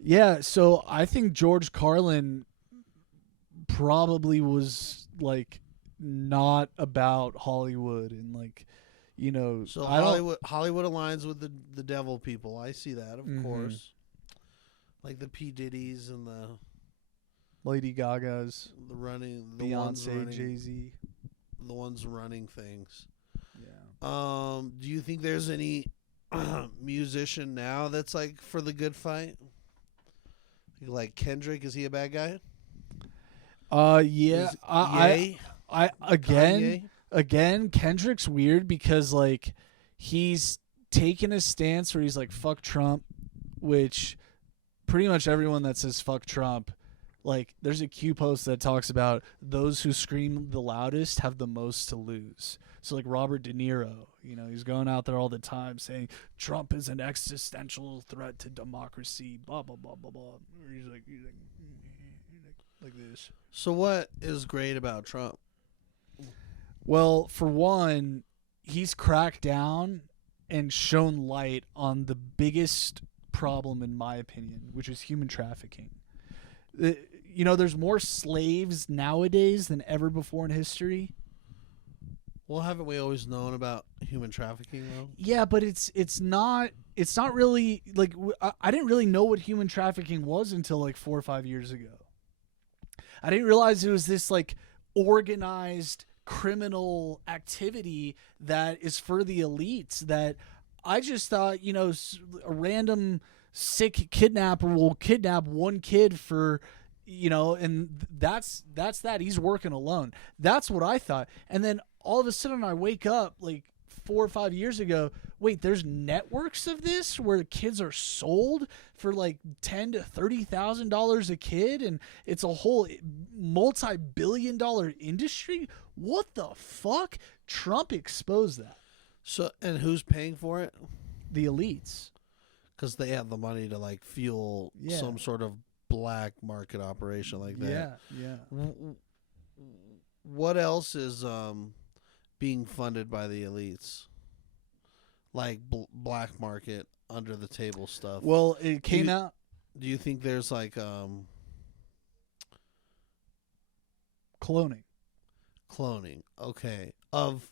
Yeah, so I think George Carlin probably was like not about Hollywood and like, you know. So Hollywood aligns with the devil people. I see that, of course. Like the P. Diddy's and the Lady Gaga's, Beyonce, Jay-Z, the ones running things. Yeah. Do you think there's any musician now that's like for the good fight? Like Kendrick, is he a bad guy? Yeah. I again, Kendrick's weird because like he's taken a stance where he's like fuck Trump, which pretty much everyone that says fuck Trump, like there's a Q post that talks about those who scream the loudest have the most to lose. So like Robert De Niro, you know, he's going out there all the time saying Trump is an existential threat to democracy, blah blah blah blah blah. He's like this. So what is great about Trump? Well, for one, he's cracked down and shown light on the biggest problem, in my opinion, which is human trafficking. You know, there's more slaves nowadays than ever before in history. Well, haven't we always known about human trafficking, though? Yeah, but it's not really like I didn't really know what human trafficking was until like 4 or 5 years ago. I didn't realize it was this like organized criminal activity that is for the elites. That I just thought, you know, a random sick kidnapper will kidnap one kid for, you know, and that's that. He's working alone. That's what I thought. And then all of a sudden I wake up like 4 or 5 years ago. Wait, there's networks of this where kids are sold for like $10,000 to $30,000 a kid, and it's a whole multi-billion-dollar industry. What the fuck? Trump exposed that. So, and who's paying for it? The elites, because they have the money to like fuel some sort of black market operation like that. Yeah. What else is being funded by the elites? Like black market, under the table stuff. Well, it came out. Do you think there's like cloning? Cloning, okay. Of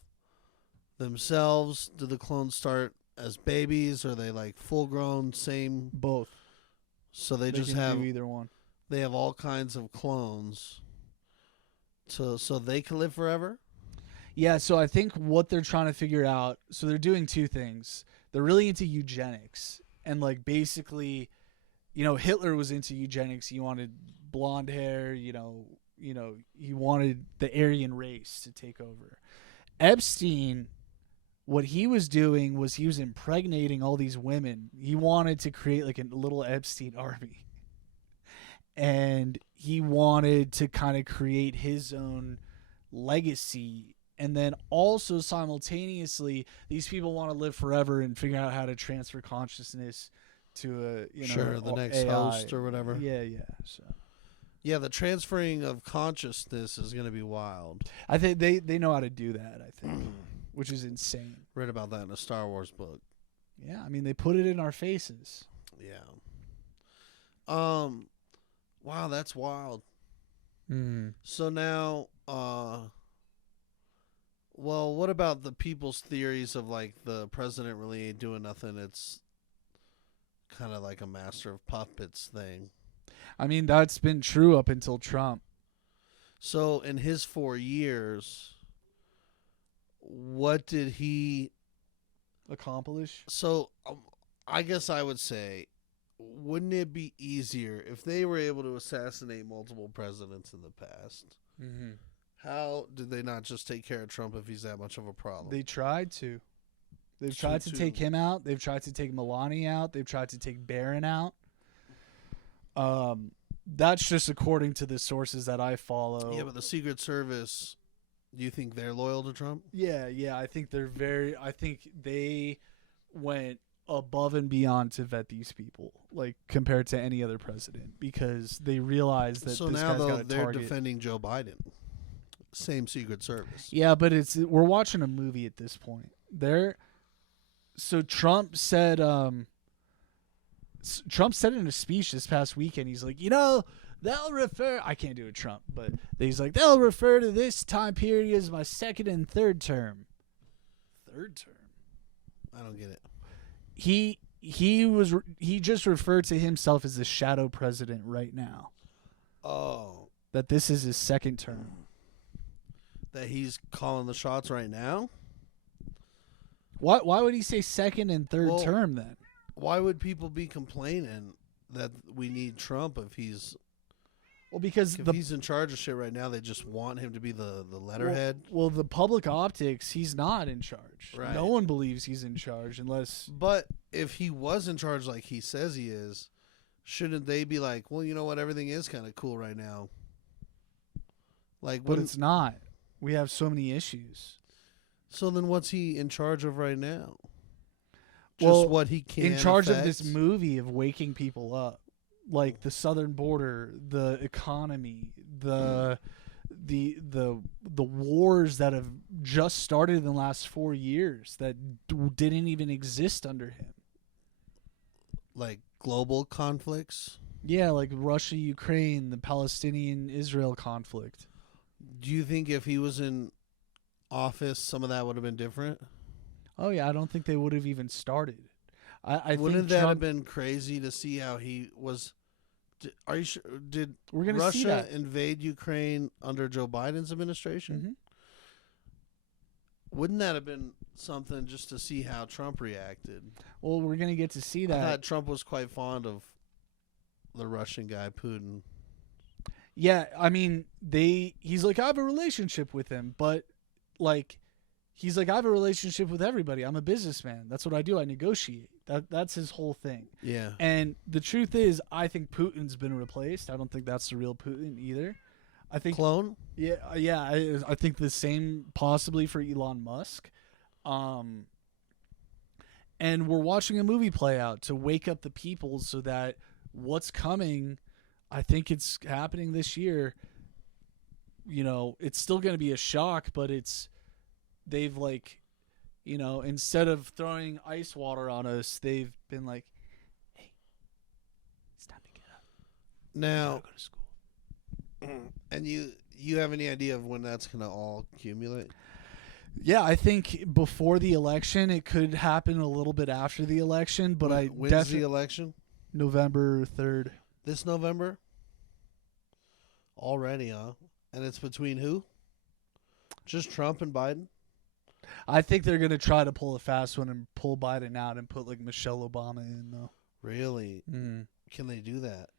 themselves, do the clones start as babies? Or are they like full grown, same? Both. So they just can have do either one. They have all kinds of clones. So they can live forever? Yeah, so I think what they're trying to figure out, so they're doing two things. They're really into eugenics. And like basically, you know, Hitler was into eugenics. He wanted blonde hair, you know, he wanted the Aryan race to take over. Epstein, what he was doing was he was impregnating all these women. He wanted to create like a little Epstein army. And he wanted to kind of create his own legacy. And then also simultaneously, these people want to live forever and figure out how to transfer consciousness to the next AI. host or whatever. Yeah. So Yeah, the transferring of consciousness is going to be wild. I think they know how to do that. I think, which is insane. Read about that in a Star Wars book. Yeah, I mean they put it in our faces. Yeah. Wow, that's wild. Mm. So now, well, what about the people's theories of like the president really ain't doing nothing? It's kind of like a master of puppets thing. I mean that's been true up until Trump. So in his 4 years, what did he Accomplish? So I guess I would say, wouldn't it be easier if they were able to assassinate multiple presidents in the past? Mm-hmm. How did they not just take care of Trump if he's that much of a problem? They tried to. They've tried to take him out. They've tried to take Melania out. They've tried to take Barron out. That's just according to the sources that I follow. Yeah, but the Secret Service, do you think they're loyal to Trump? Yeah. I think I think they went above and beyond to vet these people, like compared to any other president, because they realized that So this now guy's got a they're target. defending Joe Biden. Same Secret Service. Yeah, but we're watching a movie at this point. So Trump said in a speech this past weekend, he's like, they'll refer. I can't do a Trump, but he's like, they'll refer to this time period as my second and third term. Third term? I don't get it. He just referred to himself as the shadow president right now. Oh, That this is his second term. that he's calling the shots right now? Why would he say second and third Well, term then? Why would people be complaining that we need Trump if he's Well, because he's in charge of shit right now? They just want him to be the letterhead. Well, the public optics, he's not in charge. Right. No one believes he's in charge unless. But if he was in charge like he says he is, shouldn't they be like, well, you know what? Everything is kind of cool right now. Like, But it's not. We have so many issues. So then what's he in charge of right now? Well, Just what he can in charge of affect? this movie of waking people up, like the southern border, the economy, the wars that have just started in the last 4 years that didn't even exist under him. Like global conflicts. Yeah, like Russia, Ukraine, the Palestinian-Israel conflict. Do you think if he was in office, some of that would have been different? Oh yeah, I don't think they would have even started. I Wouldn't think that Trump, have been crazy to see how he was? Are you sure? Did we're gonna see Russia that. invade Ukraine under Joe Biden's administration? Mhm. Wouldn't that have been something just to see how Trump reacted? Well, we're gonna get to see I that. thought Trump was quite fond of the Russian guy Putin. Yeah, I mean, he's like, I have a relationship with him, but like he's like, I have a relationship with everybody. I'm a businessman. That's what I do. I negotiate. That's his whole thing. Yeah. And the truth is, I think Putin's been replaced. I don't think that's the real Putin either. I think Clone? Yeah, I think the same possibly for Elon Musk. And we're watching a movie play out to wake up the people so that what's coming, I think it's happening this year. It's still going to be a shock, but they've like, instead of throwing ice water on us, they've been like, hey, it's time to get up. Now, Gotta go to school. and you have any idea of when that's going to all accumulate? Yeah, I think before the election, it could happen a little bit after the election, but When's the election? November 3rd. This November? Already, huh? And it's between who? Just Trump and Biden? I think they're going to try to pull a fast one and pull Biden out and put like Michelle Obama in, though. Really? Can they do that?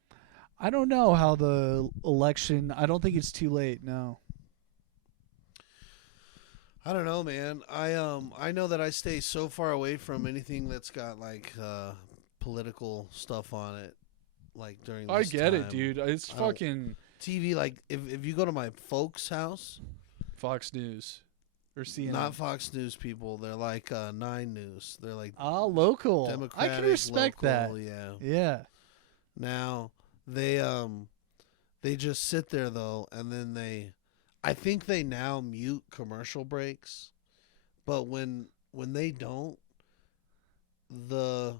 I don't know how the election. I don't think it's too late. No. I don't know, man. I know that I stay so far away from anything that's got like political stuff on it. Like during I this get it, time. dude. It's I don't- fucking TV. Like if you go to my folks' house, Fox News or CNN. not Fox News people, they're like 9 News. They're like Local. Democratic. I can respect local, that. Yeah. Yeah. Now they just sit there though, and then I think they now mute commercial breaks, but when they don't, the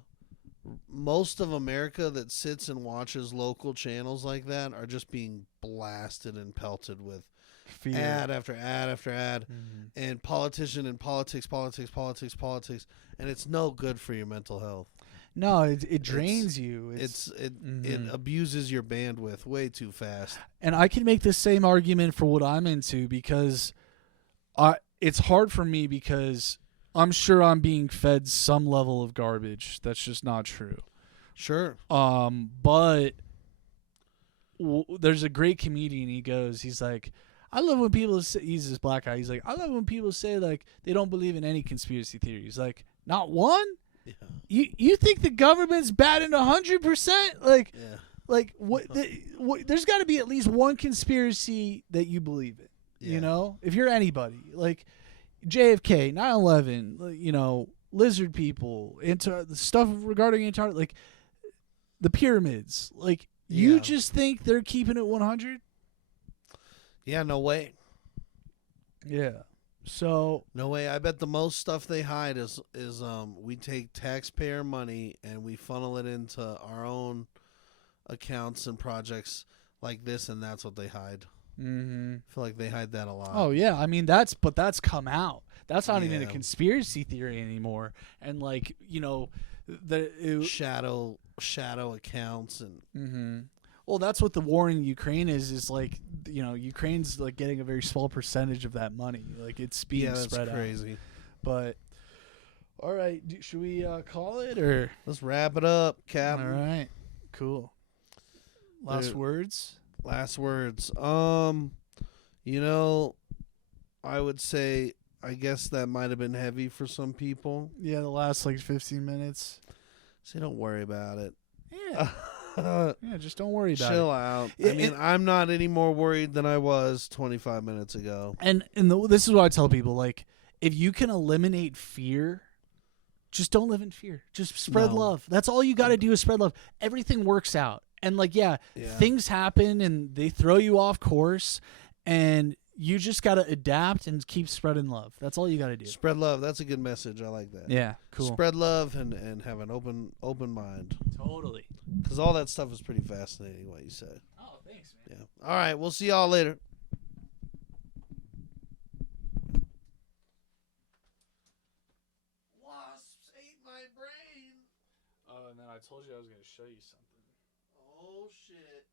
most of America that sits and watches local channels like that are just being blasted and pelted with Fear. ad after ad after ad, Mhm. and politician and politics, and it's no good for your mental health. No, it drains you. It Mhm. abuses your bandwidth way too fast. And I can make the same argument for what I'm into because it's hard for me because I'm sure I'm being fed some level of garbage. That's just not true. Sure. But there's a great comedian. He's like, I love when people say, he's this black guy. He's like, I love when people say like they don't believe in any conspiracy theories. Like, not one? Yeah. You think the government's batting 100%? Like, Yeah. like there's got to be at least one conspiracy that you believe in. Yeah. You know, if you're anybody, like JFK, 9/11, you know, lizard people, the stuff regarding Antarctica, like the pyramids, like you Yeah. just think they're keeping it 100? Yeah, no way. Yeah. So No way. I bet the most stuff they hide is we take taxpayer money and we funnel it into our own accounts and projects like this, and that's what they hide. mhm. I feel like they hide that a lot. Oh yeah, I mean that's come out. That's not even a Yeah. conspiracy theory anymore. And like, you know, shadow accounts and mm-hmm. Well, that's what the war in Ukraine is like, you know, Ukraine's like getting a very small percentage of that money. Like it's being yeah, that's spread out. crazy. But all right, should we call it or Let's wrap it up, Cap. all right. Cool. Last Dude. words? Last words. You know, I would say I guess that might have been heavy for some people. Yeah, the last like 15 minutes. So don't worry about it. Yeah. Yeah, just don't worry about it. Chill out. Yeah, I mean, I'm not any more worried than I was 25 minutes ago. And this is what I tell people: like, if you can eliminate fear, just don't live in fear. Just spread No. love. That's all you got to do is spread love. Everything works out. And like, yeah, Yeah. things happen and they throw you off course, and you just got to adapt and keep spreading love. That's all you got to do. Spread love. That's a good message. I like that. Yeah, cool. Spread love and have an open mind. Totally. Because all that stuff is pretty fascinating, what you said. Oh, thanks, man. Yeah. All right. We'll see y'all later. Wasps ate my brain. Oh, and then I told you I was going to show you something. Oh, shit.